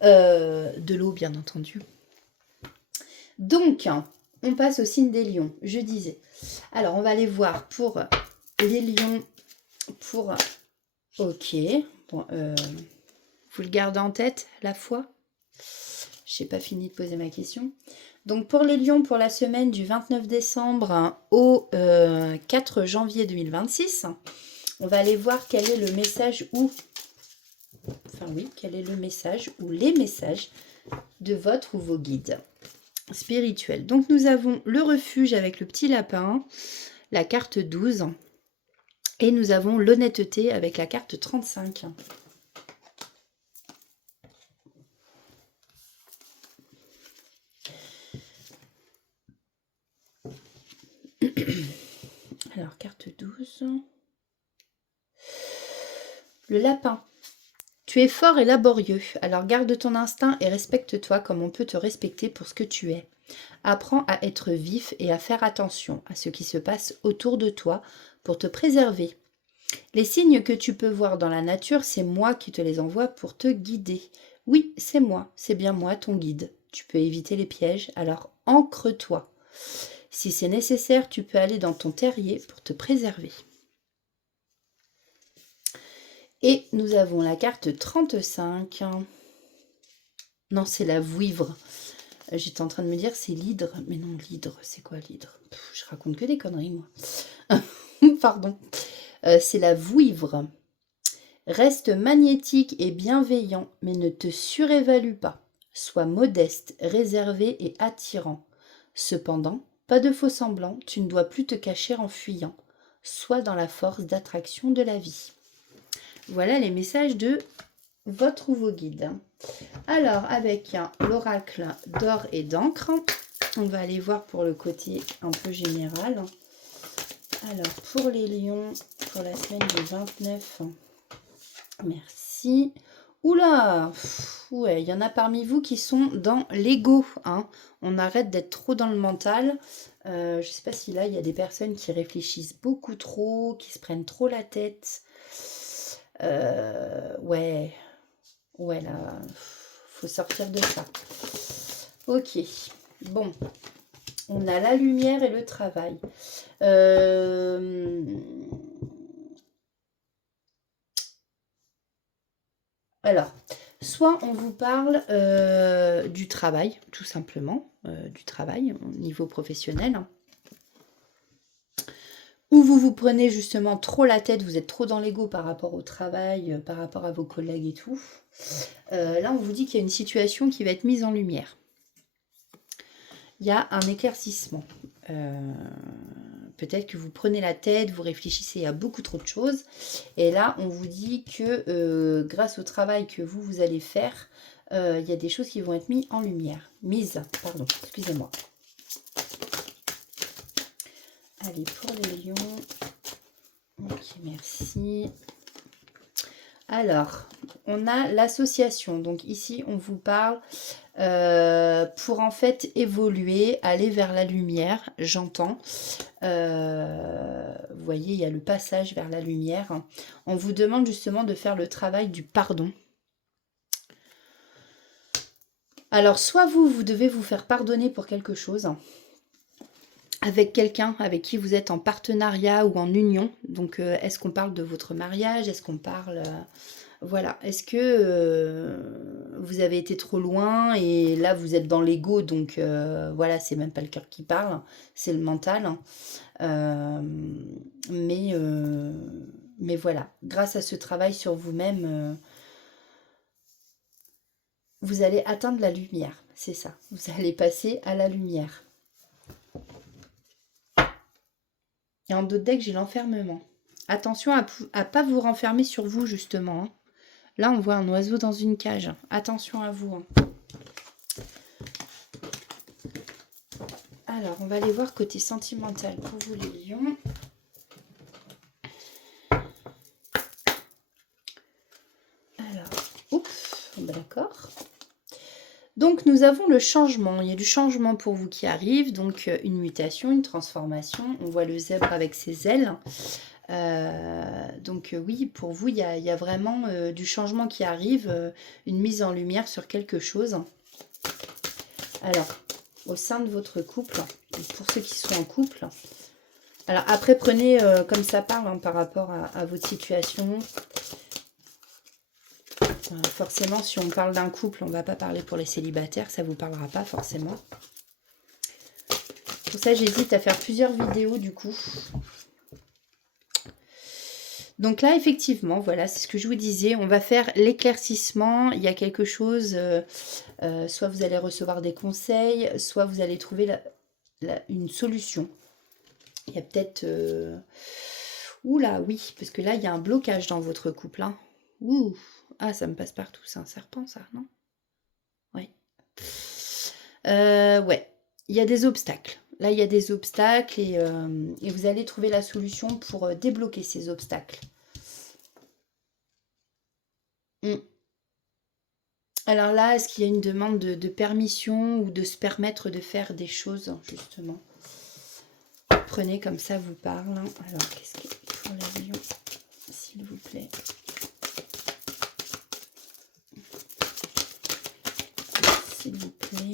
De l'eau, bien entendu. Donc, on passe au signe des lions, je disais. Alors, on va aller voir pour les lions, pour... Ok, bon, vous le gardez en tête, la foi. Je n'ai pas fini de poser ma question. Donc, pour les lions, pour la semaine du 29 décembre au 4 janvier 2026, on va aller voir quel est le message quel est le message ou les messages de votre ou vos guides spirituels. Donc, nous avons le refuge avec le petit lapin, la carte 12, et nous avons l'honnêteté avec la carte 35. Alors, carte 12. Le lapin. Tu es fort et laborieux, alors garde ton instinct et respecte-toi comme on peut te respecter pour ce que tu es. Apprends à être vif et à faire attention à ce qui se passe autour de toi pour te préserver. Les signes que tu peux voir dans la nature, c'est moi qui te les envoie pour te guider. Oui, c'est moi, c'est bien moi ton guide. Tu peux éviter les pièges, alors ancre-toi. Si c'est nécessaire, tu peux aller dans ton terrier pour te préserver. Et nous avons la carte 35. Non, c'est la vouivre. J'étais en train de me dire c'est l'hydre. Mais non, l'hydre, c'est quoi l'hydre? Je raconte que des conneries, moi. Pardon. C'est la vouivre. Reste magnétique et bienveillant, mais ne te surévalue pas. Sois modeste, réservé et attirant. Cependant, pas de faux semblants, tu ne dois plus te cacher en fuyant. Sois dans la force d'attraction de la vie. Voilà les messages de votre ou vos guides. Alors, avec l'oracle d'or et d'encre, on va aller voir pour le côté un peu général. Alors, pour les lions, pour la semaine du 29, merci. Oula, ouais, il y en a parmi vous qui sont dans l'ego. Hein. On arrête d'être trop dans le mental. Je ne sais pas si là, il y a des personnes qui réfléchissent beaucoup trop, qui se prennent trop la tête. Ouais, là, faut sortir de ça. Ok, bon. On a la lumière et le travail. Alors, soit on vous parle du travail, tout simplement, du travail au niveau professionnel, hein, ou vous prenez justement trop la tête, vous êtes trop dans l'ego par rapport au travail, par rapport à vos collègues et tout. Là, on vous dit qu'il y a une situation qui va être mise en lumière. Il y a un éclaircissement. Peut-être que vous prenez la tête, vous réfléchissez à beaucoup trop de choses. Et là, on vous dit que grâce au travail que vous allez faire, il y a des choses qui vont être mises en lumière. Pardon, excusez-moi. Allez, pour les lions. Ok, merci. Alors, on a l'association. Donc ici, on vous parle pour en fait évoluer, aller vers la lumière, j'entends. Vous voyez, il y a le passage vers la lumière. On vous demande justement de faire le travail du pardon. Alors, soit vous devez vous faire pardonner pour quelque chose, avec quelqu'un avec qui vous êtes en partenariat ou en union. Donc, est-ce qu'on parle de votre mariage? Est-ce qu'on parle... voilà. Est-ce que vous avez été trop loin et là, vous êtes dans l'ego. Donc, voilà, c'est même pas le cœur qui parle. C'est le mental. Mais voilà. Grâce à ce travail sur vous-même, vous allez atteindre la lumière. C'est ça. Vous allez passer à la lumière. Et en d'autres decks, j'ai l'enfermement. Attention à ne pas vous renfermer sur vous, justement. Hein. Là, on voit un oiseau dans une cage. Attention à vous. Hein. Alors, on va aller voir côté sentimental pour vous, les lions. Alors, oups, d'accord. Donc, nous avons le changement. Il y a du changement pour vous qui arrive. Donc, une mutation, une transformation. On voit le zèbre avec ses ailes. Donc oui, pour vous, il y a vraiment du changement qui arrive, une mise en lumière sur quelque chose. Alors, au sein de votre couple, pour ceux qui sont en couple, alors après, prenez comme ça parle hein, par rapport à votre situation. Forcément, si on parle d'un couple, on ne va pas parler pour les célibataires, ça ne vous parlera pas forcément. Pour ça, j'hésite à faire plusieurs vidéos du coup. Donc là, effectivement, voilà, c'est ce que je vous disais. On va faire l'éclaircissement. Il y a quelque chose, soit vous allez recevoir des conseils, soit vous allez trouver une solution. Il y a peut-être... Oula, oui, parce que là, il y a un blocage dans votre couple. Hein. Ouh, ah, ça me passe partout. C'est un serpent, ça, non? Oui. Ouais, il y a des obstacles. Là, il y a des obstacles et vous allez trouver la solution pour débloquer ces obstacles. Alors là, est-ce qu'il y a une demande de permission ou de se permettre de faire des choses, justement? Prenez comme ça vous parle. Alors, qu'est-ce qu'il y a pour l'avion, s'il vous plaît? S'il vous plaît.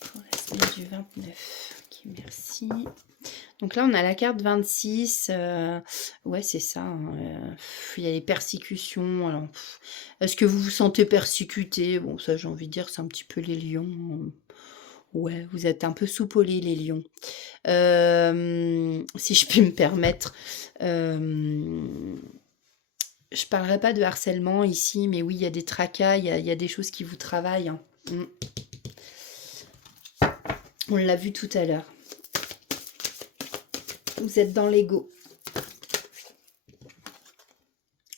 Pour la semaine du 29. Ok, merci. Donc là, on a la carte 26. Ouais, c'est ça. Hein, il y a les persécutions. Alors, est-ce que vous vous sentez persécuté? Bon, ça, j'ai envie de dire, c'est un petit peu les lions. Ouais, vous êtes un peu soupolés, les lions. Si je puis me permettre. Je parlerai pas de harcèlement ici, mais oui, il y a des tracas, il y a des choses qui vous travaillent. Hein. On l'a vu tout à l'heure. Vous êtes dans l'ego.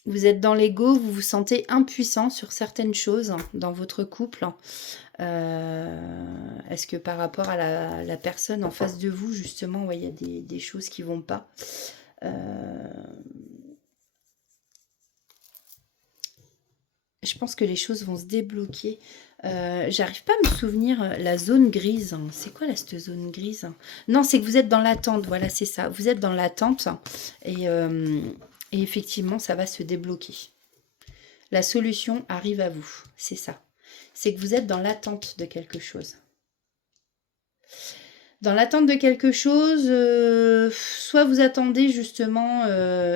Vous êtes dans l'ego, vous vous sentez impuissant sur certaines choses dans votre couple. Est-ce que par rapport à la personne en face de vous, justement, ouais, il y a des choses qui vont pas. Je pense que les choses vont se débloquer. J'arrive pas à me souvenir la zone grise. Hein. C'est quoi là, cette zone grise? Non, c'est que vous êtes dans l'attente. Voilà, c'est ça. Vous êtes dans l'attente et effectivement, ça va se débloquer. La solution arrive à vous. C'est ça. C'est que vous êtes dans l'attente de quelque chose. Dans l'attente de quelque chose, soit vous attendez justement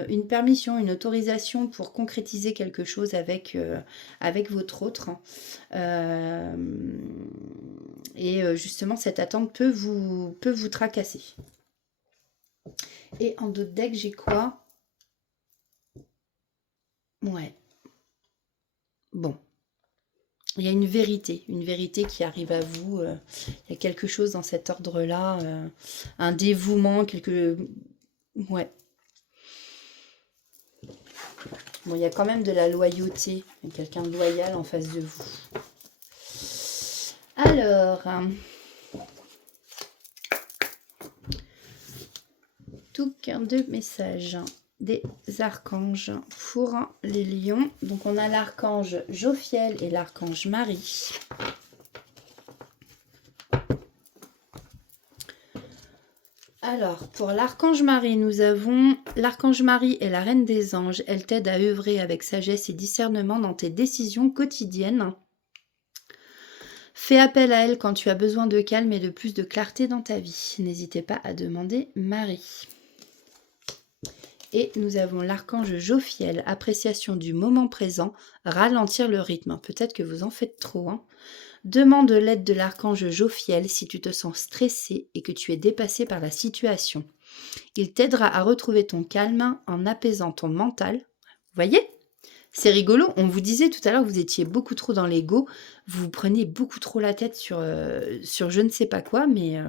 une permission, une autorisation pour concrétiser quelque chose avec votre autre. Et justement, cette attente peut vous tracasser. Et en d'autres decks, j'ai quoi? Ouais. Bon. Il y a une vérité qui arrive à vous. Il y a quelque chose dans cet ordre-là, un dévouement, ouais. Bon, il y a quand même de la loyauté. Il y a quelqu'un de loyal en face de vous. Alors, tout qu'un de messages des archanges pour les lions. Donc on a l'archange Jophiel et l'archange Marie. Alors, pour l'archange Marie, nous avons l'archange Marie est la reine des anges. Elle t'aide à œuvrer avec sagesse et discernement dans tes décisions quotidiennes. Fais appel à elle quand tu as besoin de calme et de plus de clarté dans ta vie. N'hésitez pas à demander Marie. Et nous avons l'archange Jophiel, appréciation du moment présent, ralentir le rythme. Peut-être que vous en faites trop. Hein. Demande l'aide de l'archange Jophiel si tu te sens stressé et que tu es dépassé par la situation. Il t'aidera à retrouver ton calme en apaisant ton mental. Vous voyez ? C'est rigolo. On vous disait tout à l'heure que vous étiez beaucoup trop dans l'ego. Vous vous prenez beaucoup trop la tête sur je ne sais pas quoi, mais...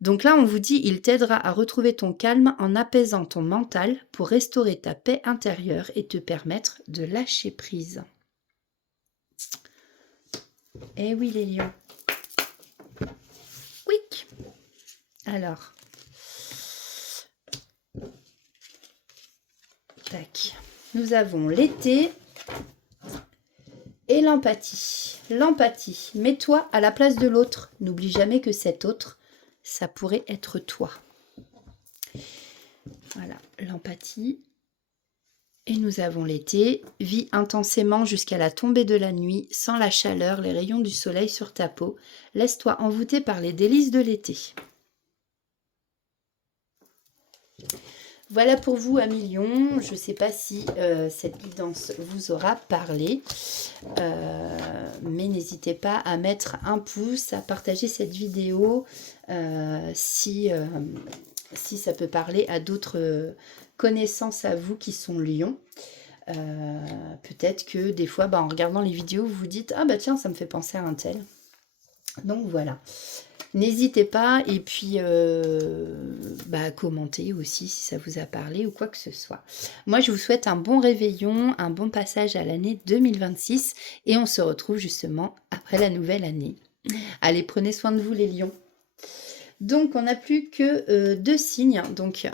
Donc là, on vous dit, il t'aidera à retrouver ton calme en apaisant ton mental pour restaurer ta paix intérieure et te permettre de lâcher prise. Eh oui, les lions. Oui. Alors. Tac. Nous avons l'été et l'empathie. L'empathie. Mets-toi à la place de l'autre. N'oublie jamais que cet autre, ça pourrait être toi. Voilà, l'empathie. Et nous avons l'été. Vis intensément jusqu'à la tombée de la nuit, sans la chaleur, les rayons du soleil sur ta peau. Laisse-toi envoûter par les délices de l'été. Voilà pour vous, amis lions. Je ne sais pas si cette guidance vous aura parlé. Mais n'hésitez pas à mettre un pouce, à partager cette vidéo si ça peut parler à d'autres connaissances à vous qui sont lions. Peut-être que des fois, en regardant les vidéos, vous vous dites « Ah bah tiens, ça me fait penser à un tel ». Donc voilà. N'hésitez pas et puis commentez aussi si ça vous a parlé ou quoi que ce soit. Moi, je vous souhaite un bon réveillon, un bon passage à l'année 2026 et on se retrouve justement après la nouvelle année. Allez, prenez soin de vous les lions. Donc, on n'a plus que 2 signes. Donc,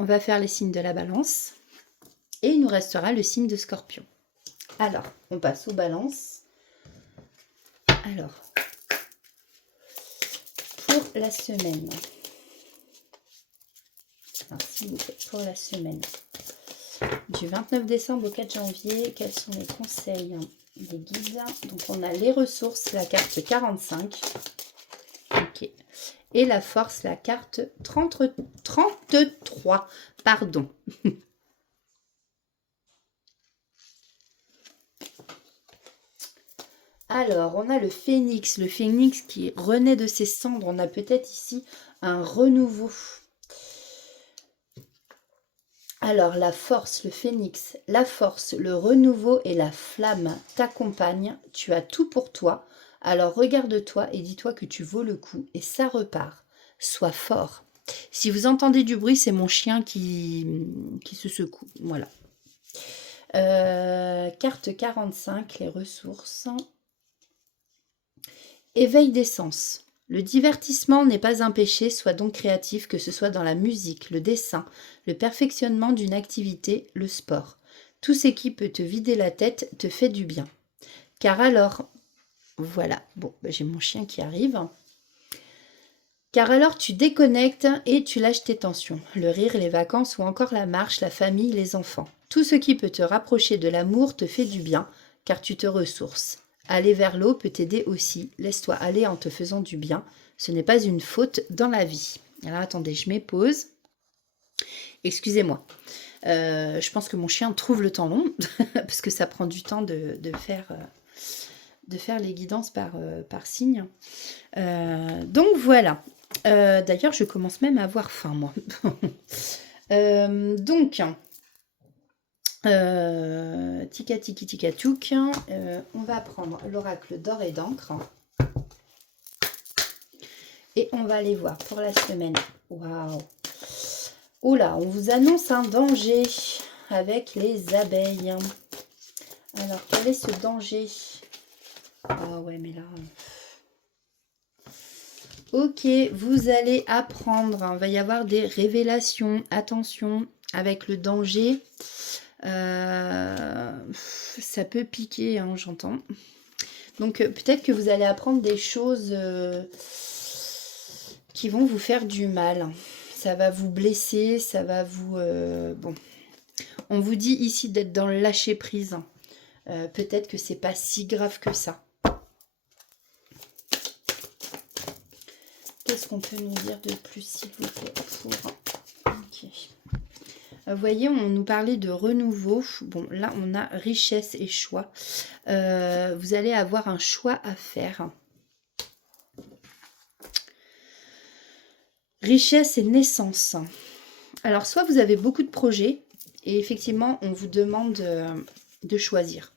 on va faire les signes de la balance et il nous restera le signe de scorpion. Alors, on passe aux balances. Alors... pour la semaine. Alors, s'il vous plaît, pour la semaine du 29 décembre au 4 janvier, quels sont les conseils des guides? Donc, on a les ressources, la carte 45. Ok. Et la force, la carte 33. Pardon. Alors, on a le phénix qui renaît de ses cendres. On a peut-être ici un renouveau. Alors, la force, le phénix, la force, le renouveau et la flamme t'accompagnent. Tu as tout pour toi. Alors, regarde-toi et dis-toi que tu vaux le coup et ça repart. Sois fort. Si vous entendez du bruit, c'est mon chien qui se secoue. Voilà. Carte 45, les ressources. Éveil des sens. Le divertissement n'est pas un péché, sois donc créatif, que ce soit dans la musique, le dessin, le perfectionnement d'une activité, le sport. Tout ce qui peut te vider la tête te fait du bien. Car alors, voilà, bon, j'ai mon chien qui arrive. Car alors tu déconnectes et tu lâches tes tensions, le rire, les vacances ou encore la marche, la famille, les enfants. Tout ce qui peut te rapprocher de l'amour te fait du bien, car tu te ressources. Aller vers l'eau peut t'aider aussi. Laisse-toi aller en te faisant du bien. Ce n'est pas une faute dans la vie. Alors attendez, je mets pause. Excusez-moi. Je pense que mon chien trouve le temps long, parce que ça prend du temps de faire les guidances par signe. Donc voilà. D'ailleurs, je commence même à avoir faim, moi. Donc, tika tiki tika touk, on va prendre l'oracle d'or et d'encre et on va aller voir pour la semaine. Waouh! Oula, on vous annonce un danger avec les abeilles. Alors, quel est ce danger? Ah ouais, mais là... Ok, vous allez apprendre. Il va y avoir des révélations. Attention, avec le danger... ça peut piquer, hein, j'entends. Donc peut-être que vous allez apprendre des choses qui vont vous faire du mal. Ça va vous blesser, ça va vous... bon, on vous dit ici d'être dans le lâcher prise. Peut-être que c'est pas si grave que ça. Qu'est-ce qu'on peut nous dire de plus, s'il vous plaît, pour... Ok. Vous voyez, on nous parlait de renouveau. Bon, là, on a richesse et choix. Vous allez avoir un choix à faire. Richesse et naissance. Alors, soit vous avez beaucoup de projets et effectivement, on vous demande de choisir.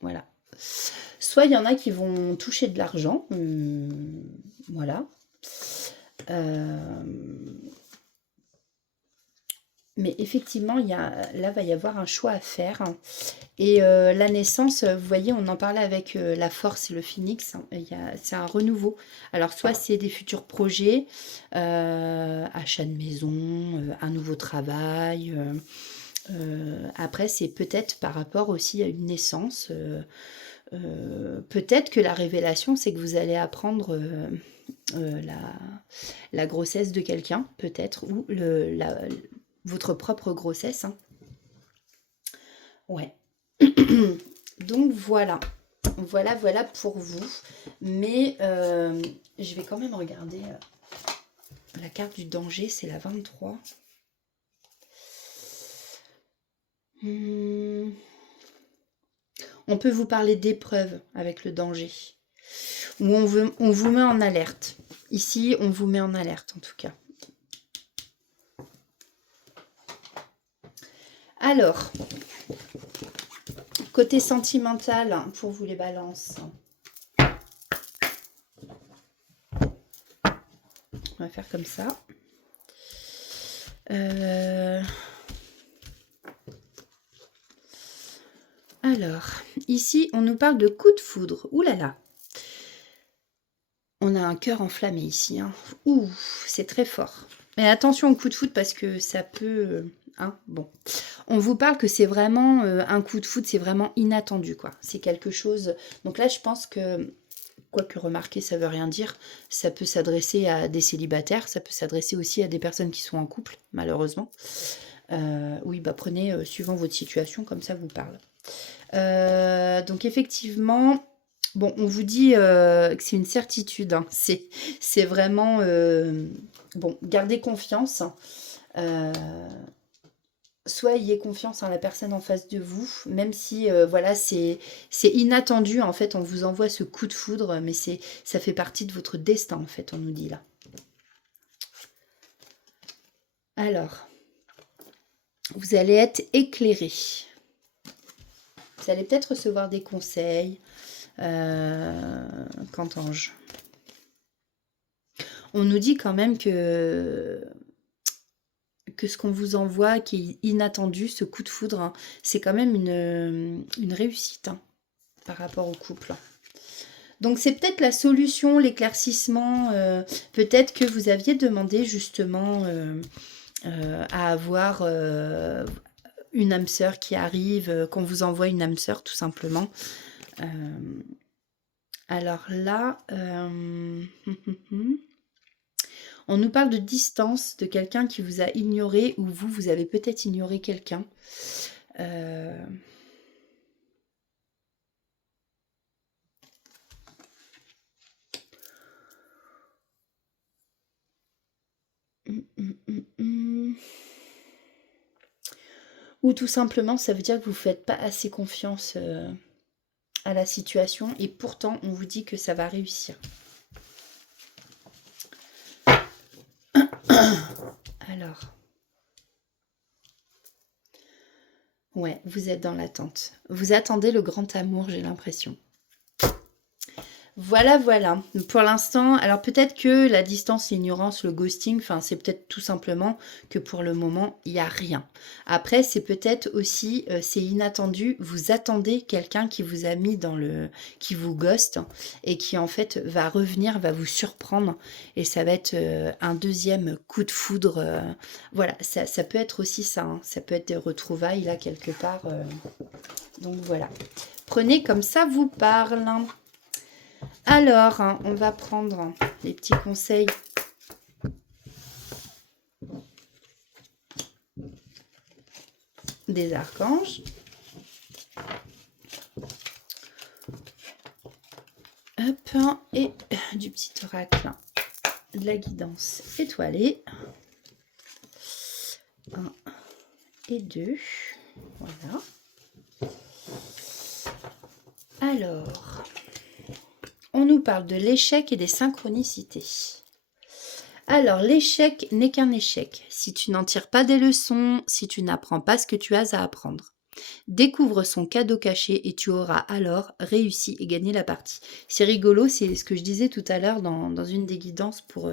Voilà. Soit il y en a qui vont toucher de l'argent. Voilà. Mais effectivement, là, va y avoir un choix à faire. Et la naissance, vous voyez, on en parlait avec la force et le phénix. C'est un renouveau. Alors, soit c'est des futurs projets, achat de maison, un nouveau travail. Après, c'est peut-être par rapport aussi à une naissance. Peut-être que la révélation, c'est que vous allez apprendre la grossesse de quelqu'un, peut-être, ou votre propre grossesse. Hein. Ouais. Donc voilà. Voilà pour vous. Mais je vais quand même regarder la carte du danger, c'est la 23. On peut vous parler d'épreuves avec le danger. Ou on vous met en alerte. Ici, on vous met en alerte en tout cas. Alors, côté sentimental, pour vous les balances. On va faire comme ça. Alors, ici, on nous parle de coup de foudre. Ouh là là. On a un cœur enflammé ici. Hein. Ouh, c'est très fort. Mais attention au coup de foudre parce que ça peut... hein, bon. On vous parle que c'est vraiment un coup de foudre, c'est vraiment inattendu, quoi. C'est quelque chose... Donc là, je pense que... Quoique remarquer, ça veut rien dire. Ça peut s'adresser à des célibataires. Ça peut s'adresser aussi à des personnes qui sont en couple, malheureusement. Oui, bah prenez suivant votre situation, comme ça vous parle. Donc effectivement, Bon, on vous dit que c'est une certitude, hein. C'est vraiment... bon, gardez confiance. Soit ayez confiance en la personne en face de vous, même si, voilà, c'est inattendu. En fait, on vous envoie ce coup de foudre, mais ça fait partie de votre destin, en fait, on nous dit là. Alors, vous allez être éclairé. Vous allez peut-être recevoir des conseils. Qu'entends-je? On nous dit quand même que ce qu'on vous envoie, qui est inattendu, ce coup de foudre, hein, c'est quand même une réussite, hein, par rapport au couple. Donc c'est peut-être la solution, l'éclaircissement. Peut-être que vous aviez demandé justement à avoir une âme sœur qui arrive, qu'on vous envoie une âme sœur tout simplement. Alors là, on nous parle de distance, de quelqu'un qui vous a ignoré, ou vous avez peut-être ignoré quelqu'un. Ou tout simplement, ça veut dire que vous ne faites pas assez confiance à la situation, et pourtant, on vous dit que ça va réussir. Alors, ouais, vous êtes dans l'attente. Vous attendez le grand amour, j'ai l'impression. Voilà, voilà. Pour l'instant, alors peut-être que la distance, l'ignorance, le ghosting, enfin, c'est peut-être tout simplement que pour le moment, il n'y a rien. Après, c'est peut-être aussi, c'est inattendu, vous attendez quelqu'un qui vous a mis dans le... qui vous ghost et qui en fait va revenir, va vous surprendre et ça va être un deuxième coup de foudre. Voilà, ça peut être aussi ça, hein. Ça peut être des retrouvailles là quelque part. Donc voilà. Prenez comme ça vous parle. Alors, on va prendre les petits conseils des archanges. Hop, et du petit oracle, de la guidance étoilée. 1 et 2. Voilà. Alors, on nous parle de l'échec et des synchronicités. Alors, l'échec n'est qu'un échec. Si tu n'en tires pas des leçons, si tu n'apprends pas ce que tu as à apprendre. Découvre son cadeau caché et tu auras alors réussi et gagné la partie. C'est rigolo, c'est ce que je disais tout à l'heure dans une des guidances pour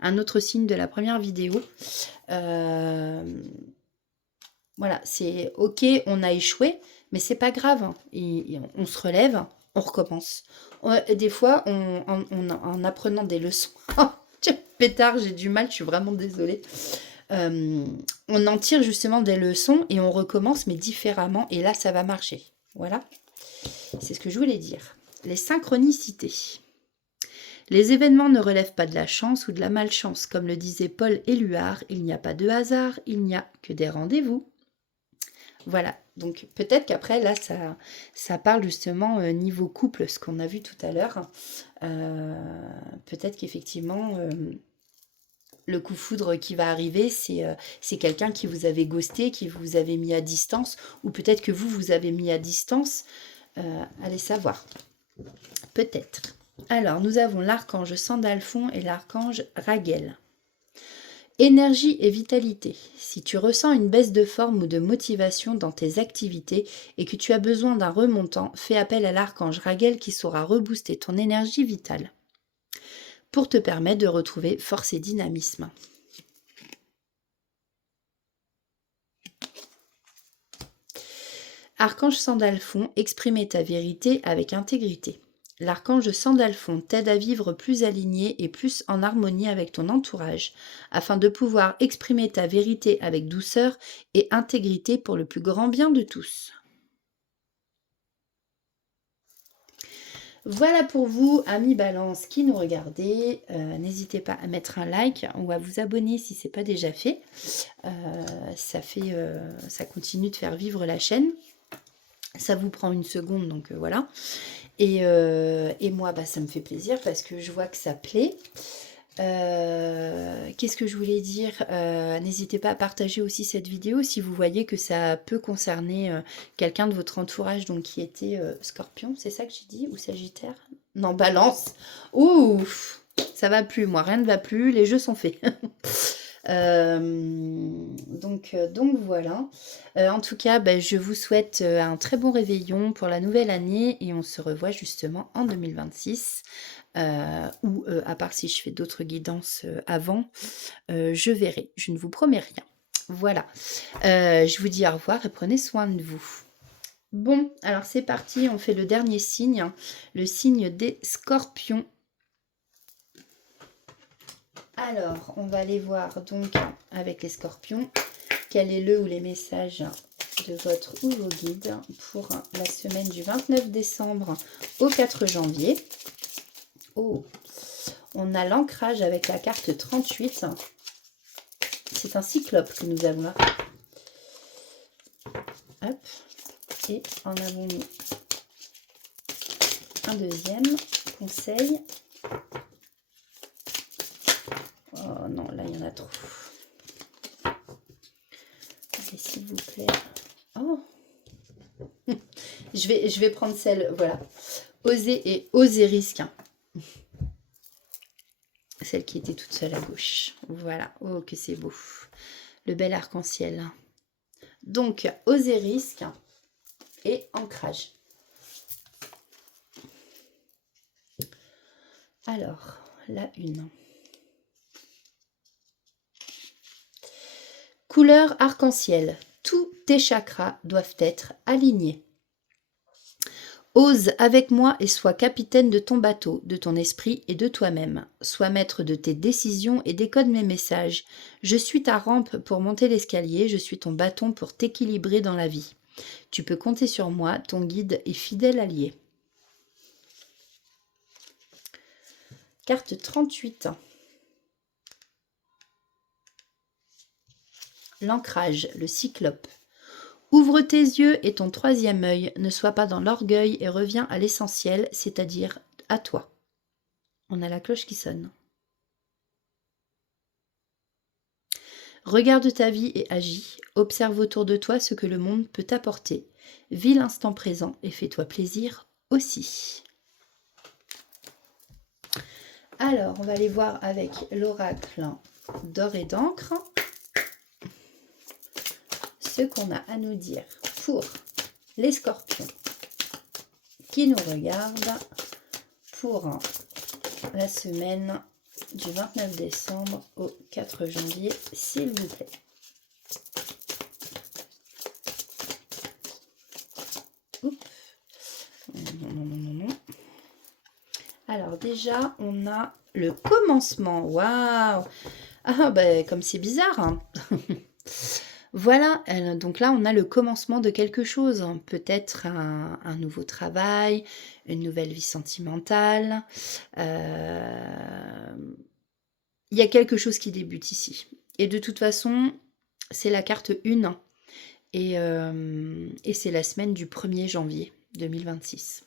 un autre signe de la première vidéo. Voilà, c'est ok, on a échoué, mais c'est pas grave. Hein. On se relève, on recommence. Des fois, en apprenant des leçons, pétard, j'ai du mal, je suis vraiment désolée. On en tire justement des leçons et on recommence, mais différemment. Et là, ça va marcher. Voilà, c'est ce que je voulais dire. Les synchronicités. Les événements ne relèvent pas de la chance ou de la malchance. Comme le disait Paul Éluard, il n'y a pas de hasard, il n'y a que des rendez-vous. Voilà, donc peut-être qu'après, là, ça parle justement niveau couple, ce qu'on a vu tout à l'heure. Peut-être qu'effectivement, le coup de foudre qui va arriver, c'est quelqu'un qui vous avait ghosté, qui vous avait mis à distance, ou peut-être que vous avez mis à distance. Allez savoir. Peut-être. Alors, nous avons l'archange Sandalphon et l'archange Raguel. Énergie et vitalité. Si tu ressens une baisse de forme ou de motivation dans tes activités et que tu as besoin d'un remontant, fais appel à l'archange Raguel qui saura rebooster ton énergie vitale pour te permettre de retrouver force et dynamisme. Archange Sandalphon, exprimer ta vérité avec intégrité. L'archange Sandalphon t'aide à vivre plus aligné et plus en harmonie avec ton entourage, afin de pouvoir exprimer ta vérité avec douceur et intégrité pour le plus grand bien de tous. Voilà pour vous, amis Balance qui nous regardez. N'hésitez pas à mettre un like ou à vous abonner si ce n'est pas déjà fait. Ça continue de faire vivre la chaîne. Ça vous prend une seconde, donc voilà. Et moi, bah, ça me fait plaisir parce que je vois que ça plaît. Qu'est-ce que je voulais dire? N'hésitez pas à partager aussi cette vidéo si vous voyez que ça peut concerner quelqu'un de votre entourage donc qui était Scorpion, c'est ça que j'ai dit? Ou Sagittaire? Non, Balance. Ouh, ça va plus, moi, rien ne va plus, les jeux sont faits. Donc voilà. En tout cas, ben, je vous souhaite un très bon réveillon pour la nouvelle année et on se revoit justement en 2026. Ou à part si je fais d'autres guidances avant, je verrai. Je ne vous promets rien. Voilà. Je vous dis au revoir et prenez soin de vous. Bon, alors c'est parti, on fait le dernier signe, hein, le signe des scorpions. Alors, on va aller voir donc avec les scorpions quel est le ou les messages de votre ou vos guides pour la semaine du 29 décembre au 4 janvier. Oh, on a l'ancrage avec la carte 38. C'est un cyclope que nous avons là. Hop. Et en avons-nous un deuxième conseil. Oh non, là il y en a trop. Allez, s'il vous plaît. Oh. je vais prendre celle, voilà. Oser et oser risque. Celle qui était toute seule à gauche. Voilà. Oh, que c'est beau. Le bel arc-en-ciel. Donc, oser risque et ancrage. Alors, la une. Couleur arc-en-ciel. Tous tes chakras doivent être alignés. Ose avec moi et sois capitaine de ton bateau, de ton esprit et de toi-même. Sois maître de tes décisions et décode mes messages. Je suis ta rampe pour monter l'escalier, je suis ton bâton pour t'équilibrer dans la vie. Tu peux compter sur moi, ton guide et fidèle allié. Carte 38. L'ancrage, le cyclope. Ouvre tes yeux et ton troisième œil, ne sois pas dans l'orgueil et reviens à l'essentiel, c'est-à-dire à toi. On a la cloche qui sonne. Regarde ta vie et agis. Observe autour de toi ce que le monde peut t'apporter. Vis l'instant présent et fais-toi plaisir aussi. Alors, on va aller voir avec l'oracle d'or et d'encre ce qu'on a à nous dire pour les scorpions qui nous regardent pour la semaine du 29 décembre au 4 janvier, s'il vous plaît. Oups. Non. Alors déjà, on a le commencement. Waouh! Ah ben, comme c'est bizarre, hein. Voilà, donc là, on a le commencement de quelque chose. Peut-être un nouveau travail, une nouvelle vie sentimentale. Il y a quelque chose qui débute ici. Et de toute façon, c'est la carte 1. Et c'est la semaine du 1er janvier 2026.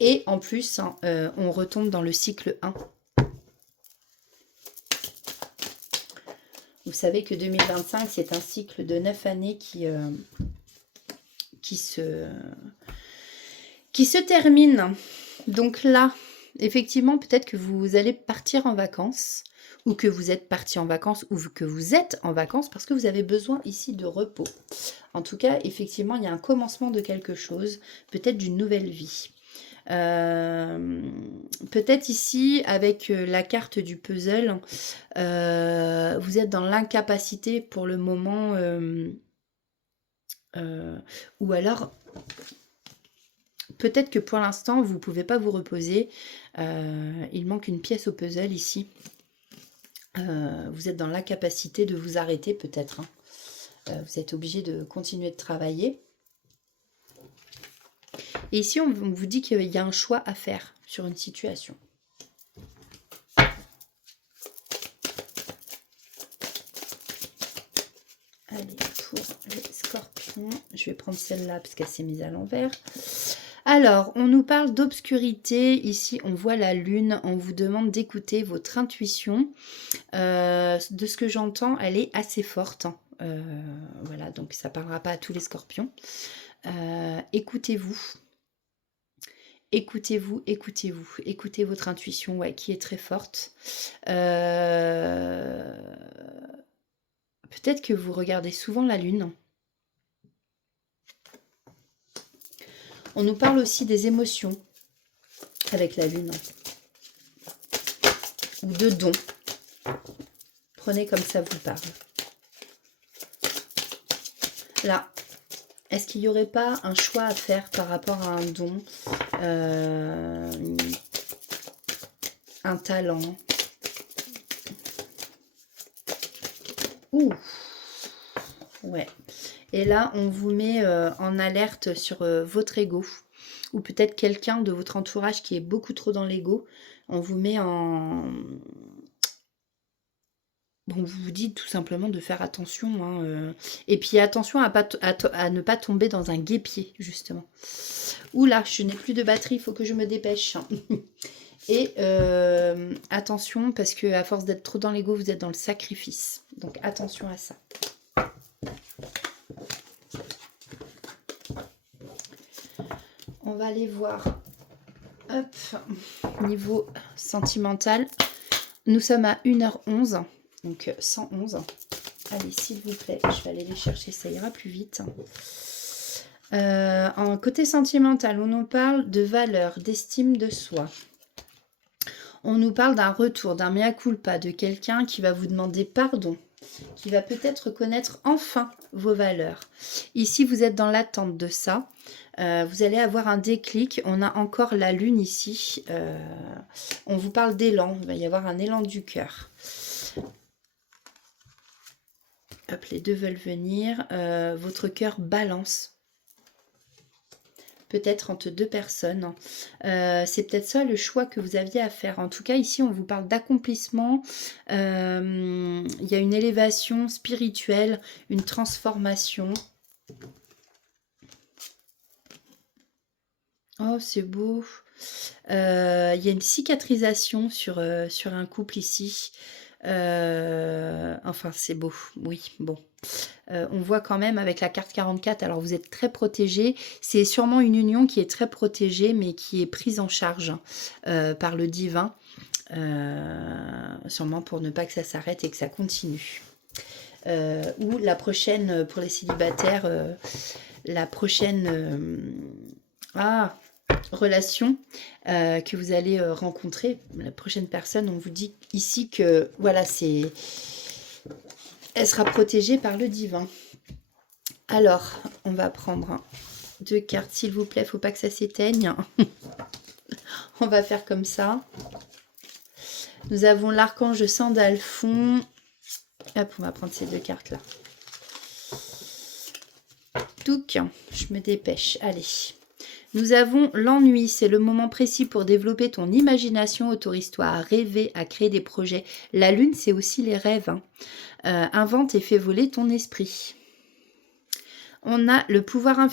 Et en plus, on retombe dans le cycle 1. Vous savez que 2025, c'est un cycle de 9 années qui se termine. Donc là, effectivement, peut-être que vous allez partir en vacances, ou que vous êtes parti en vacances, ou que vous êtes en vacances, parce que vous avez besoin ici de repos. En tout cas, effectivement, il y a un commencement de quelque chose, peut-être d'une nouvelle vie. Peut-être ici avec la carte du puzzle vous êtes dans l'incapacité pour le moment ou alors peut-être que pour l'instant vous ne pouvez pas vous reposer, il manque une pièce au puzzle ici, vous êtes dans l'incapacité de vous arrêter peut-être, hein. Vous êtes obligé de continuer de travailler. Et ici, on vous dit qu'il y a un choix à faire sur une situation. Allez, pour les scorpions, je vais prendre celle-là parce qu'elle s'est mise à l'envers. Alors, on nous parle d'obscurité. Ici, on voit la lune. On vous demande d'écouter votre intuition. De ce que j'entends, elle est assez forte. Voilà, donc ça ne parlera pas à tous les scorpions. Écoutez-vous. Écoutez-vous, écoutez-vous. Écoutez votre intuition, ouais, qui est très forte. Peut-être que vous regardez souvent la lune. On nous parle aussi des émotions avec la lune. Ou de dons. Prenez comme ça vous parle. Là, est-ce qu'il n'y aurait pas un choix à faire par rapport à un don, un talent? Ouh, ouais. Et là, on vous met en alerte sur votre ego. Ou peut-être quelqu'un de votre entourage qui est beaucoup trop dans l'ego. On vous met en... On vous dit tout simplement de faire attention. Hein, Et puis attention à ne pas tomber dans un guêpier, justement. Oula, je n'ai plus de batterie, il faut que je me dépêche. Et attention, parce que à force d'être trop dans l'ego, vous êtes dans le sacrifice. Donc attention à ça. On va aller voir. Hop, niveau sentimental. Nous sommes à 1h11. Donc 111. Allez, s'il vous plaît, je vais aller les chercher, ça ira plus vite. En côté sentimental, on nous parle de valeur, d'estime de soi. On nous parle d'un retour, d'un mea culpa, de quelqu'un qui va vous demander pardon, qui va peut-être reconnaître enfin vos valeurs. Ici, vous êtes dans l'attente de ça. Vous allez avoir un déclic. On a encore la lune ici. On vous parle d'élan. Il va y avoir un élan du cœur. Hop, les deux veulent venir. Votre cœur balance. Peut-être entre deux personnes. C'est peut-être ça le choix que vous aviez à faire. En tout cas, ici, on vous parle d'accomplissement. Il y a une élévation spirituelle, une transformation. Oh, c'est beau. Il y a une cicatrisation sur un couple ici. Enfin, c'est beau. Oui, bon. On voit quand même avec la carte 44, alors vous êtes très protégé. C'est sûrement une union qui est très protégée, mais qui est prise en charge par le divin. Sûrement pour ne pas que ça s'arrête et que ça continue. Ou la prochaine, pour les célibataires, la prochaine relation que vous allez rencontrer, la prochaine personne, on vous dit ici que voilà, elle sera protégée par le divin. Alors, on va prendre 2 cartes, s'il vous plaît, faut pas que ça s'éteigne. On va faire comme ça. Nous avons l'archange Sandalphon. Hop, on va prendre ces 2 cartes-là. Touc, je me dépêche. Allez. Nous avons l'ennui, c'est le moment précis pour développer ton imagination, autorise-toi à rêver, à créer des projets. La lune, c'est aussi les rêves. Hein. Invente et fais voler ton esprit. On a le pouvoir